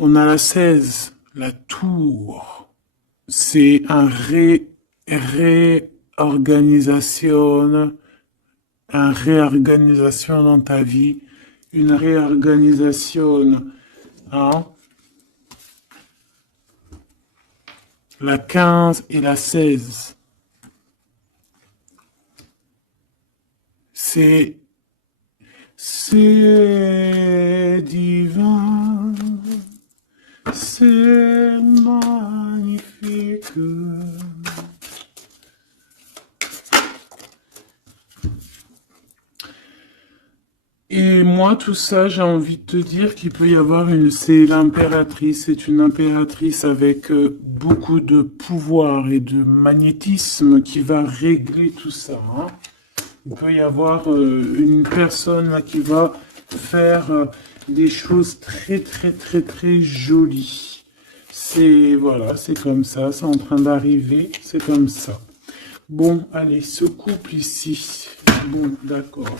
On a la 16, la tour. C'est un réorganisation dans ta vie, une réorganisation, hein. La 15 et la 16. C'est divin, c'est magnifique. Et moi, tout ça, j'ai envie de te dire qu'il peut y avoir c'est l'impératrice, c'est une impératrice avec beaucoup de pouvoir et de magnétisme qui va régler tout ça. Hein. Il peut y avoir une personne là, qui va faire des choses très très très très jolies. Voilà, c'est comme ça, c'est en train d'arriver, c'est comme ça. Bon, allez, ce couple ici. Bon, d'accord.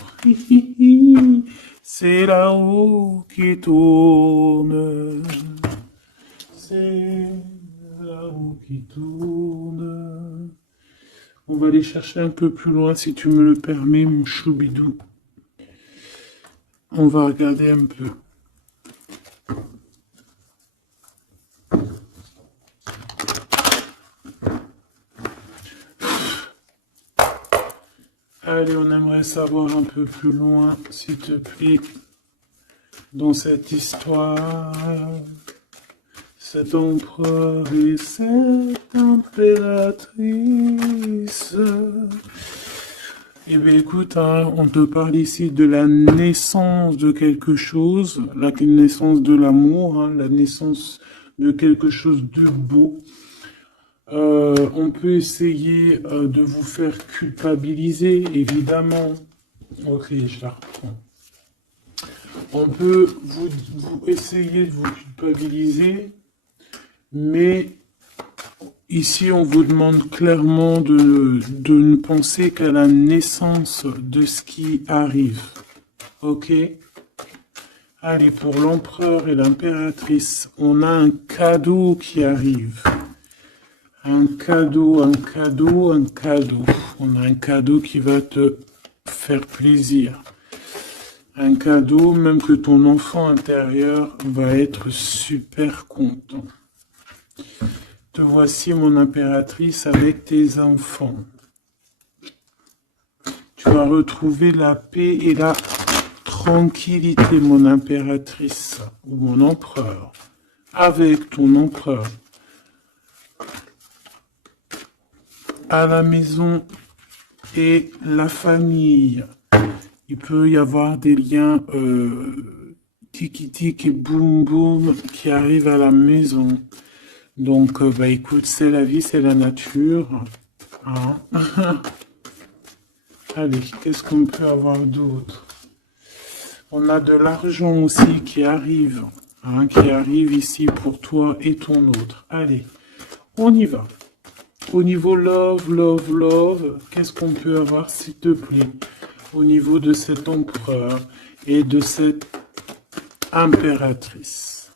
C'est là-haut qui tourne. C'est là-haut qui tourne. On va aller chercher un peu plus loin, si tu me le permets, mon choubidou. On va regarder un peu. Allez, on aimerait savoir un peu plus loin, s'il te plaît, dans cette histoire. Cet empereur et cette impératrice. Eh bien, écoute, hein, on te parle ici de la naissance de quelque chose, la naissance de l'amour, hein, la naissance de quelque chose de beau. On peut essayer de vous faire culpabiliser, évidemment. Ok, je la reprends. On peut vous essayer de vous culpabiliser, mais ici, on vous demande clairement de ne penser qu'à la naissance de ce qui arrive. Ok? Allez, pour l'empereur et l'impératrice, on a un cadeau qui arrive. Un cadeau, un cadeau, un cadeau. On a un cadeau qui va te faire plaisir. Un cadeau, même que ton enfant intérieur va être super content. Te voici, mon impératrice, avec tes enfants. Tu vas retrouver la paix et la tranquillité, mon impératrice, ou mon empereur, avec ton empereur. À la maison et la famille. Il peut y avoir des liens tiki-tic et boum-boum qui arrivent à la maison. Donc, bah écoute, c'est la vie, c'est la nature. Hein. Allez, qu'est-ce qu'on peut avoir d'autre? On a de l'argent aussi qui arrive. Hein, qui arrive ici pour toi et ton autre. Allez, on y va. Au niveau love, love, love, qu'est-ce qu'on peut avoir, s'il te plaît? Au niveau de cet empereur et de cette impératrice.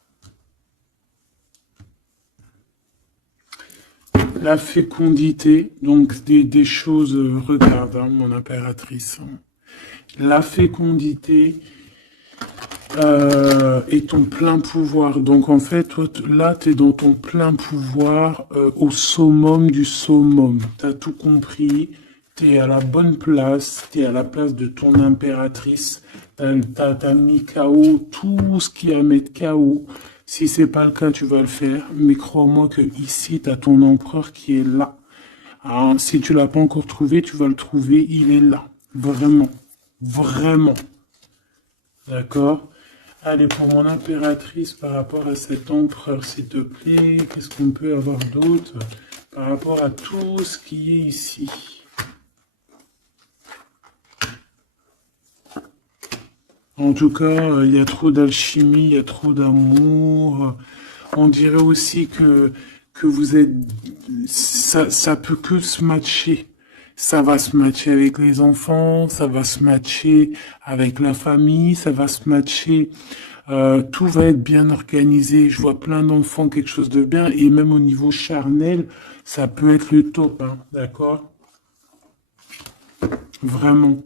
La fécondité, donc des choses, regarde, hein, mon impératrice. La fécondité et ton plein pouvoir. Donc en fait, toi, là, tu es dans ton plein pouvoir au summum du summum. Tu as tout compris. Tu es à la bonne place, tu es à la place de ton impératrice, t'as mis KO tout ce qui est à mettre KO. Si c'est pas le cas, tu vas le faire, mais crois-moi que ici, tu as ton empereur qui est là. Alors, si tu l'as pas encore trouvé, tu vas le trouver, il est là. Vraiment. Vraiment. D'accord? Allez, pour mon impératrice, par rapport à cet empereur, s'il te plaît, qu'est-ce qu'on peut avoir d'autre par rapport à tout ce qui est ici? En tout cas, il y a trop d'alchimie, il y a trop d'amour. On dirait aussi que vous êtes... Ça peut que se matcher. Ça va se matcher avec les enfants, ça va se matcher avec la famille, ça va se matcher... tout va être bien organisé. Je vois plein d'enfants, quelque chose de bien. Et même au niveau charnel, ça peut être le top, hein, d'accord? Vraiment.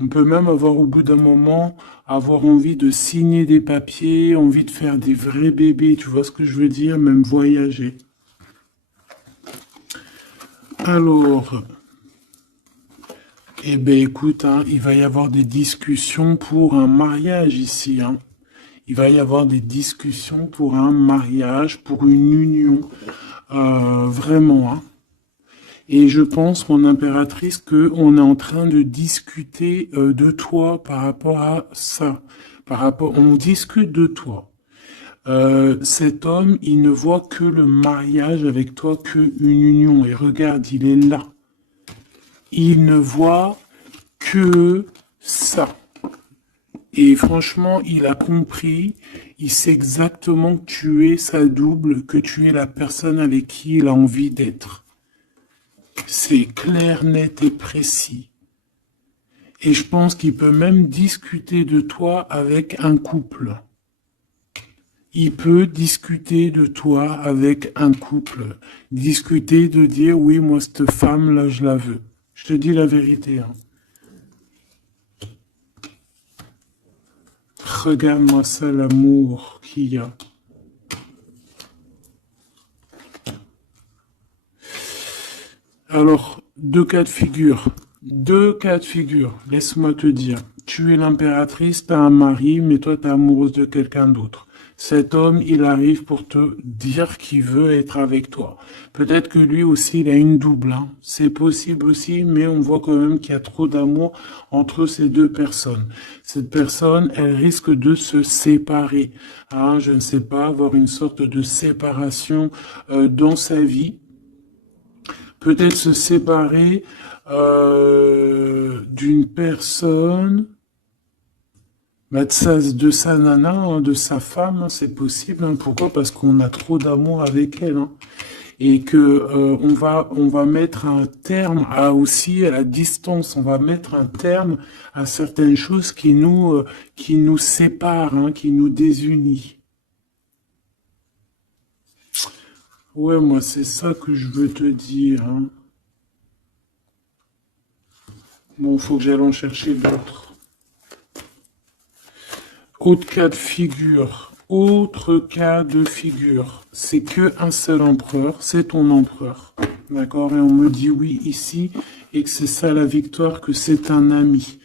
On peut même avoir au bout d'un moment, avoir envie de signer des papiers, envie de faire des vrais bébés, tu vois ce que je veux dire, même voyager. Alors, eh ben écoute, hein, il va y avoir des discussions pour un mariage ici. Hein. Il va y avoir des discussions pour un mariage, pour une union, vraiment. Hein. Et je pense, mon impératrice, qu'on est en train de discuter de toi par rapport à ça. On discute de toi. Cet homme, il ne voit que le mariage avec toi, qu'une union. Et regarde, il est là. Il ne voit que ça. Et franchement, il a compris, il sait exactement que tu es sa double, que tu es la personne avec qui il a envie d'être. C'est clair, net et précis. Et je pense qu'il peut même discuter de toi avec un couple. Il peut discuter de toi avec un couple. Discuter de dire, oui, moi, cette femme-là, je la veux. Je te dis la vérité. Hein. Regarde-moi ça, l'amour qu'il y a. Alors, deux cas de figure. Laisse-moi te dire. Tu es l'impératrice, t'as un mari, mais toi, t'es amoureuse de quelqu'un d'autre. Cet homme, il arrive pour te dire qu'il veut être avec toi. Peut-être que lui aussi, il a une double, hein. C'est possible aussi, mais on voit quand même qu'il y a trop d'amour entre ces deux personnes. Cette personne, elle risque de se séparer, hein. Je ne sais pas, avoir une sorte de séparation dans sa vie. Peut-être se séparer d'une personne, bah, de sa nana, hein, de sa femme, hein, c'est possible, hein. Pourquoi? Parce qu'on a trop d'amour avec elle, hein. Et que on va mettre un terme à aussi à la distance. On va mettre un terme à certaines choses qui nous séparent, hein, qui nous désunissent. Ouais, moi c'est ça que je veux te dire, hein. Bon, faut que j'aille en chercher d'autres. Autre cas de figure. Autre cas de figure. C'est que un seul empereur, c'est ton empereur. D'accord? Et on me dit oui ici, et que c'est ça la victoire, que c'est un ami.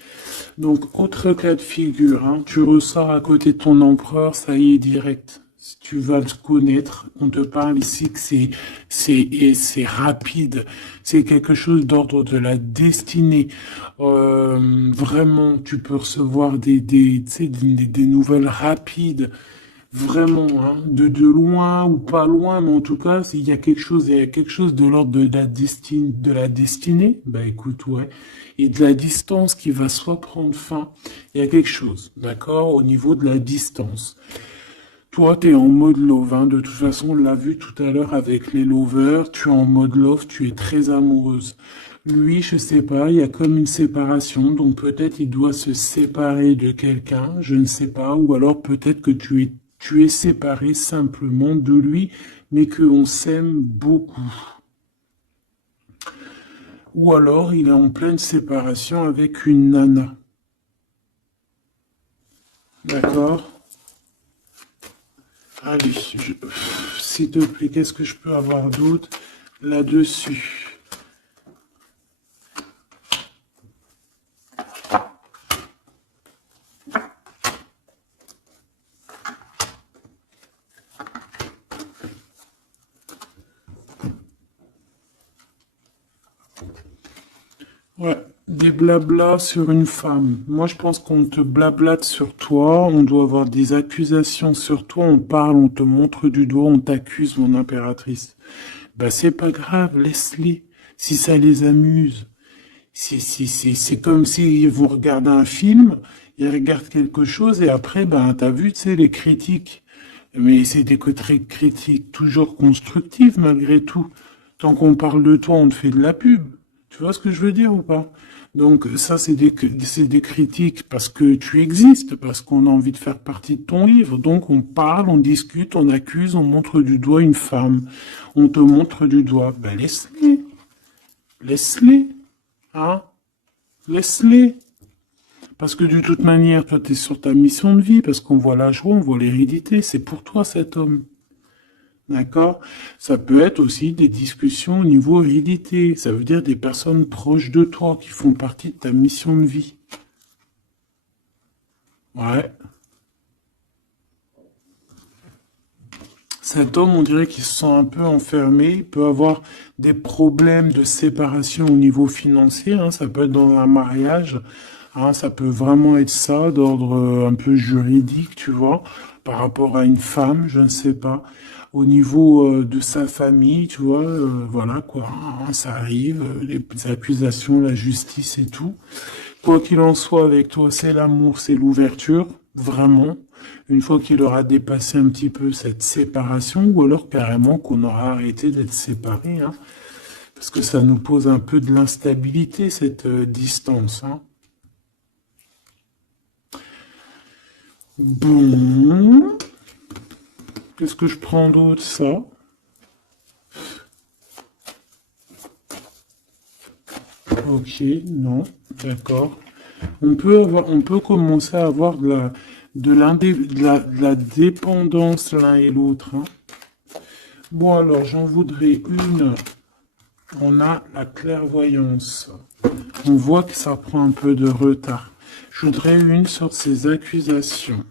Donc, autre cas de figure, hein, tu ressors à côté de ton empereur, ça y est, direct. Si tu vas le connaître, on te parle ici que c'est rapide. C'est quelque chose d'ordre de la destinée. Vraiment, tu peux recevoir tu sais, des nouvelles rapides. Vraiment, hein, de loin ou pas loin, mais en tout cas, il y a quelque chose de l'ordre de la destinée, bah écoute, ouais, et de la distance qui va soit prendre fin, il y a quelque chose, d'accord, au niveau de la distance. Toi, tu es en mode love, hein. De toute façon, on l'a vu tout à l'heure avec les lovers, tu es en mode love, tu es très amoureuse. Lui, je sais pas, il y a comme une séparation, donc peut-être il doit se séparer de quelqu'un, je ne sais pas, ou alors peut-être que tu es séparé simplement de lui, mais qu'on s'aime beaucoup. Ou alors il est en pleine séparation avec une nana. D'accord? Allez, s'il te plaît, qu'est-ce que je peux avoir d'autre là-dessus? Ouais, des blablas sur une femme. Moi, je pense qu'on te blablate sur toi, on doit avoir des accusations sur toi, on parle, on te montre du doigt, on t'accuse, mon impératrice. Bah, c'est pas grave, laisse-les. Si ça les amuse. C'est comme s'ils vont regarder un film, ils regardent quelque chose et après, ben, t'as vu, tu sais, les critiques. Mais c'est des critiques toujours constructives malgré tout. Tant qu'on parle de toi, on te fait de la pub. Tu vois ce que je veux dire ou pas? Donc ça, c'est des critiques parce que tu existes, parce qu'on a envie de faire partie de ton livre. Donc on parle, on discute, on accuse, on montre du doigt une femme. On te montre du doigt. Ben laisse-les. Laisse-les. Hein? Laisse-les. Parce que de toute manière, toi, tu es sur ta mission de vie, parce qu'on voit la joie, on voit l'hérédité. C'est pour toi cet homme. D'accord? Ça peut être aussi des discussions au niveau hérédité. Ça veut dire des personnes proches de toi qui font partie de ta mission de vie. Ouais. Cet homme, on dirait qu'il se sent un peu enfermé. Il peut avoir des problèmes de séparation au niveau financier, hein. Ça peut être dans un mariage. Hein, ça peut vraiment être ça, d'ordre un peu juridique, tu vois, par rapport à une femme, je ne sais pas. Au niveau de sa famille, tu vois, voilà quoi, hein, ça arrive, les accusations, la justice et tout. Quoi qu'il en soit avec toi, c'est l'amour, c'est l'ouverture, vraiment. Une fois qu'il aura dépassé un petit peu cette séparation, ou alors carrément qu'on aura arrêté d'être séparés, hein, parce que ça nous pose un peu de l'instabilité, cette distance, hein. Bon, qu'est-ce que je prends d'autre, ça? Ok, non, d'accord. On peut commencer à avoir de la dépendance l'un et l'autre, hein. Bon, alors, j'en voudrais une. On a la clairvoyance. On voit que ça prend un peu de retard. Je voudrais une sur ces accusations.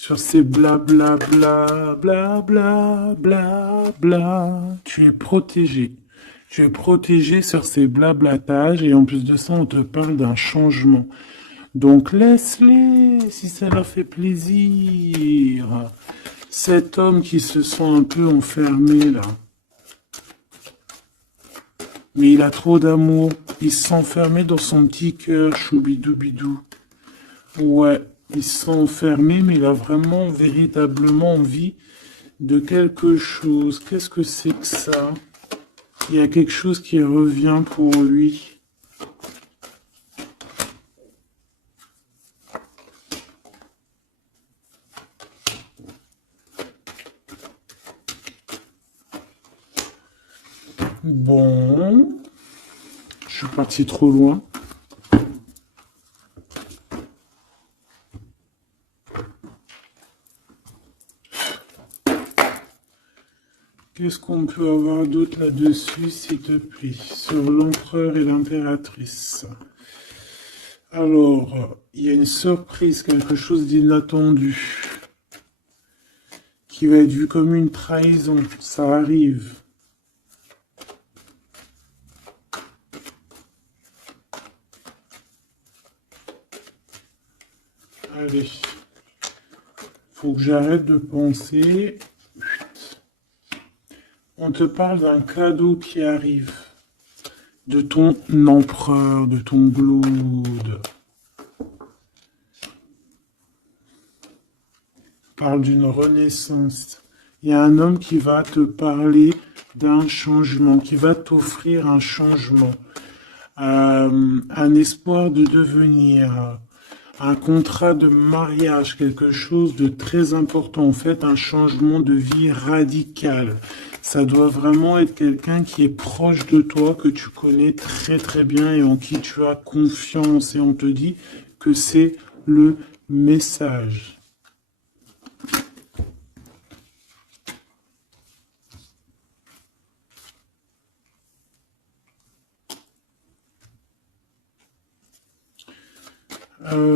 sur ces blabla bla bla bla bla bla. Tu es protégé. Tu es protégé sur ces blablatages et en plus de ça, on te parle d'un changement. Donc laisse-les si ça leur fait plaisir. Cet homme qui se sent un peu enfermé là. Mais il a trop d'amour. Il se sent enfermé dans son petit cœur, choubidoubidou. Ouais, il se sent enfermé, mais il a vraiment, véritablement envie de quelque chose. Qu'est-ce que c'est que ça? Il y a quelque chose qui revient pour lui. Bon, je suis parti trop loin. Qu'est-ce qu'on peut avoir d'autre là-dessus, s'il te plaît, sur l'empereur et l'impératrice? Alors, il y a une surprise, quelque chose d'inattendu, qui va être vu comme une trahison. Ça arrive. Allez, faut que j'arrête de penser. On te parle d'un cadeau qui arrive, de ton empereur, de ton Glaude. Parle d'une renaissance. Il y a un homme qui va te parler d'un changement, qui va t'offrir un changement, un espoir de devenir, un contrat de mariage, quelque chose de très important, en fait, un changement de vie radical. Ça doit vraiment être quelqu'un qui est proche de toi, que tu connais très très bien et en qui tu as confiance. Et on te dit que c'est le message.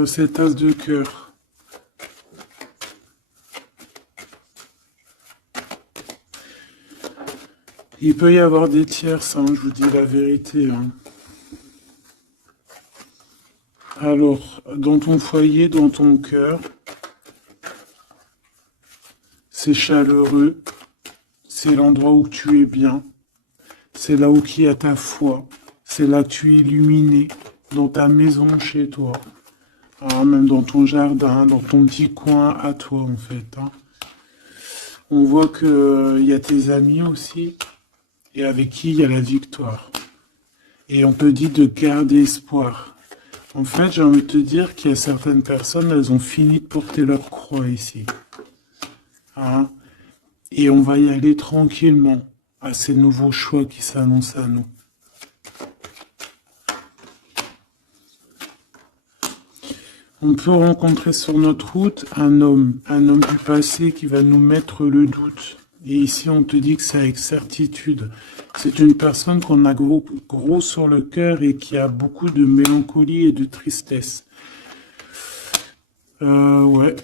Cet as de cœur. Il peut y avoir des tierces, hein, je vous dis la vérité. Hein. Alors, dans ton foyer, dans ton cœur, c'est chaleureux, c'est l'endroit où tu es bien, c'est là où il y a ta foi, c'est là que tu es illuminé, dans ta maison, chez toi. Ah, même dans ton jardin, dans ton petit coin à toi, en fait. Hein. On voit que y a tes amis aussi, et avec qui il y a la victoire. Et on te dit de garder espoir. En fait, j'ai envie de te dire qu'il y a certaines personnes, elles ont fini de porter leur croix ici. Hein? Et on va y aller tranquillement à ces nouveaux choix qui s'annoncent à nous. On peut rencontrer sur notre route un homme du passé qui va nous mettre le doute. Et ici, on te dit que c'est avec certitude. C'est une personne qu'on a gros sur le cœur et qui a beaucoup de mélancolie et de tristesse. Ouais.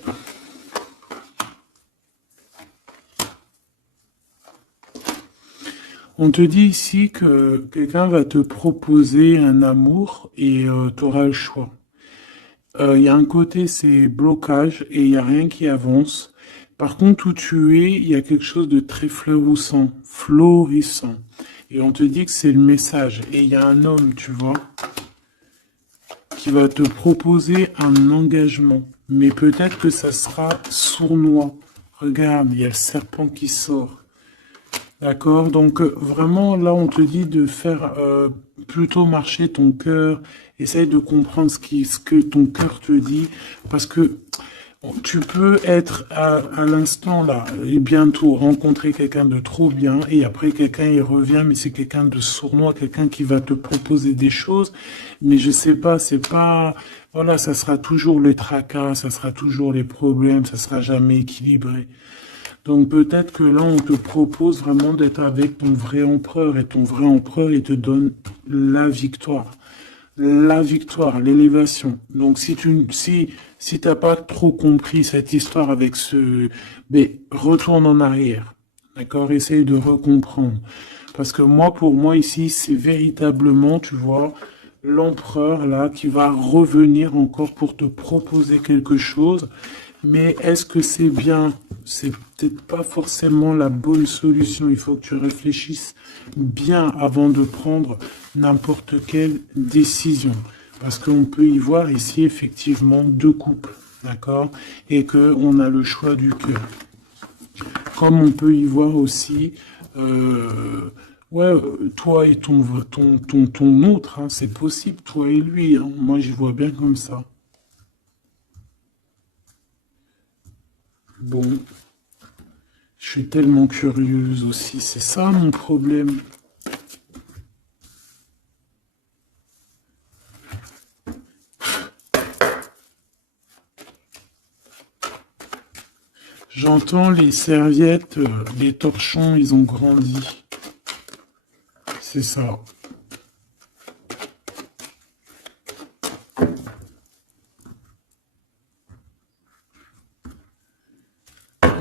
On te dit ici que quelqu'un va te proposer un amour et tu auras le choix. Il y a un côté, c'est blocage et il n'y a rien qui avance. Par contre, où tu es, il y a quelque chose de très florissant. Et on te dit que c'est le message. Et il y a un homme, tu vois, qui va te proposer un engagement. Mais peut-être que ça sera sournois. Regarde, il y a le serpent qui sort. D'accord? Donc vraiment, là, on te dit de faire plutôt marcher ton cœur. Essaye de comprendre ce que ton cœur te dit. Parce que tu peux être à l'instant là et bientôt rencontrer quelqu'un de trop bien et après quelqu'un il revient mais c'est quelqu'un de sournois, quelqu'un qui va te proposer des choses mais je sais pas, c'est pas, voilà, ça sera toujours les tracas, ça sera toujours les problèmes, ça sera jamais équilibré. Donc peut-être que là on te propose vraiment d'être avec ton vrai empereur et ton vrai empereur il te donne la victoire. la victoire, l'élévation. Donc si t'as pas trop compris cette histoire avec mais retourne en arrière. D'accord? Essaye de recomprendre. Parce que moi, pour moi, ici, c'est véritablement, tu vois, l'empereur, là, qui va revenir encore pour te proposer quelque chose. Mais est-ce que c'est bien? C'est peut-être pas forcément la bonne solution. Il faut que tu réfléchisses bien avant de prendre n'importe quelle décision. Parce qu'on peut y voir ici, effectivement, deux couples. D'accord? Et que on a le choix du cœur. Comme on peut y voir aussi, ouais, toi et ton autre, hein, c'est possible, toi et lui, hein. Moi, j'y vois bien comme ça. Bon, je suis tellement curieuse aussi, c'est ça mon problème. J'entends les serviettes, les torchons, ils ont grandi. C'est ça.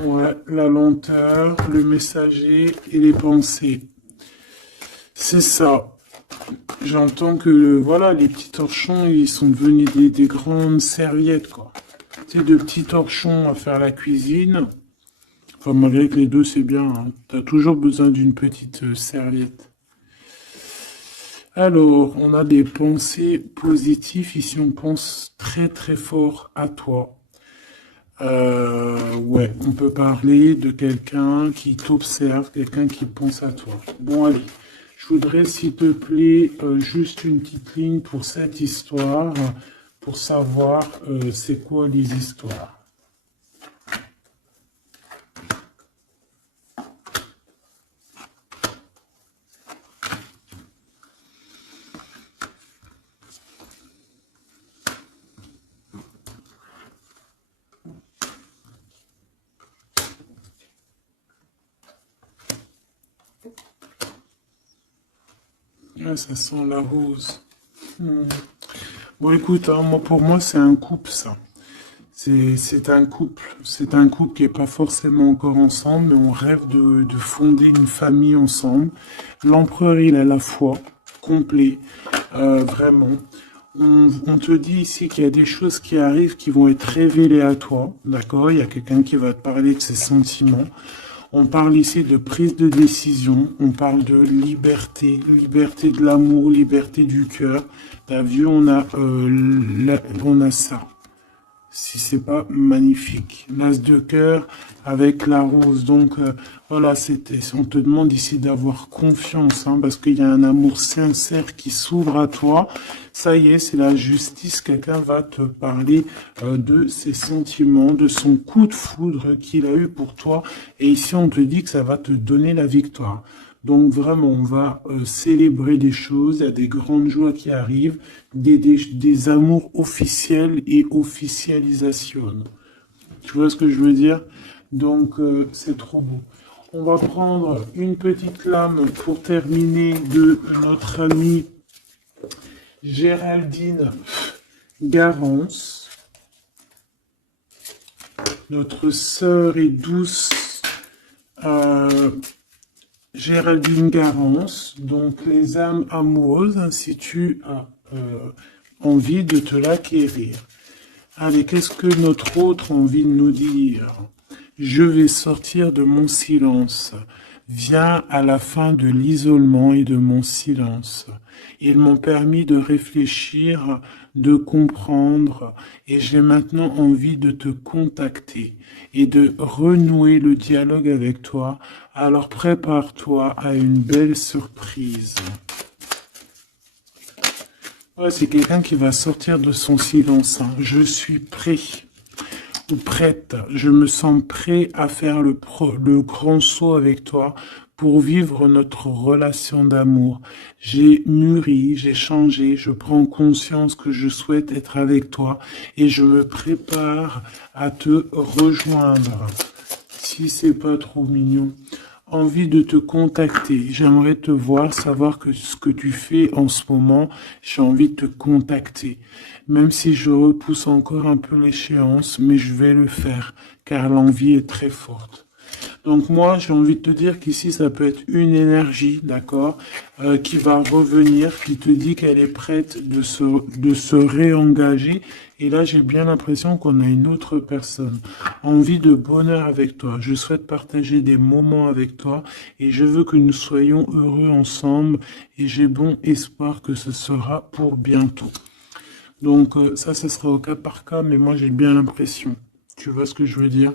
Ouais, la lenteur, le messager et les pensées. C'est ça. J'entends que voilà, les petits torchons, ils sont devenus des grandes serviettes, quoi. Tu sais, de petits torchons à faire la cuisine. Enfin, malgré que les deux, c'est bien, hein. T'as toujours besoin d'une petite serviette. Alors, on a des pensées positives. Ici, on pense très très fort à toi. Ouais, on peut parler de quelqu'un qui t'observe, quelqu'un qui pense à toi. Bon, allez, je voudrais, s'il te plaît, juste une petite ligne pour cette histoire, pour savoir c'est quoi les histoires. Ouais, ça sent la rose. Hmm. Bon, écoute, hein, moi, pour moi, c'est un couple, ça. C'est un couple. C'est un couple qui n'est pas forcément encore ensemble, mais on rêve de fonder une famille ensemble. L'empereur, il a la foi, complet, vraiment. On te dit ici qu'il y a des choses qui arrivent qui vont être révélées à toi, d'accord? Il y a quelqu'un qui va te parler de ses sentiments. On parle ici de prise de décision, on parle de liberté, liberté de l'amour, liberté du cœur. T'as vu, on a ça. Si c'est pas magnifique. L'as de cœur avec la rose. Donc voilà, on te demande ici d'avoir confiance, hein, parce qu'il y a un amour sincère qui s'ouvre à toi. Ça y est, c'est la justice. Quelqu'un va te parler de ses sentiments, de son coup de foudre qu'il a eu pour toi. Et ici, on te dit que ça va te donner la victoire. Donc vraiment, on va célébrer des choses, il y a des grandes joies qui arrivent, des amours officiels et officialisation. Tu vois ce que je veux dire? Donc c'est trop beau. On va prendre une petite lame pour terminer de notre amie Géraldine Garance, notre sœur et douce Géraldine Garance, donc les âmes amoureuses, hein, si tu as envie de te l'acquérir. Allez, qu'est-ce que notre autre a envie de nous dire? Je vais sortir de mon silence. Viens à la fin de l'isolement et de mon silence. Ils m'ont permis de réfléchir, de comprendre, et j'ai maintenant envie de te contacter et de renouer le dialogue avec toi. Alors prépare-toi à une belle surprise. Ouais, c'est quelqu'un qui va sortir de son silence, hein. Je suis prêt ou prête. Je me sens prêt à faire le grand saut avec toi pour vivre notre relation d'amour. J'ai mûri, j'ai changé, je prends conscience que je souhaite être avec toi et je me prépare à te rejoindre. Si c'est pas trop mignon. envie de te contacter. J'aimerais te voir, savoir que ce que tu fais en ce moment, j'ai envie de te contacter. Même si je repousse encore un peu l'échéance, mais je vais le faire, car l'envie est très forte. Donc moi, j'ai envie de te dire qu'ici, ça peut être une énergie, d'accord, qui va revenir, qui te dit qu'elle est prête de se réengager. Et là, j'ai bien l'impression qu'on a une autre personne. Envie de bonheur avec toi. Je souhaite partager des moments avec toi et je veux que nous soyons heureux ensemble et j'ai bon espoir que ce sera pour bientôt. Donc ça, ce sera au cas par cas, mais moi, j'ai bien l'impression. Tu vois ce que je veux dire?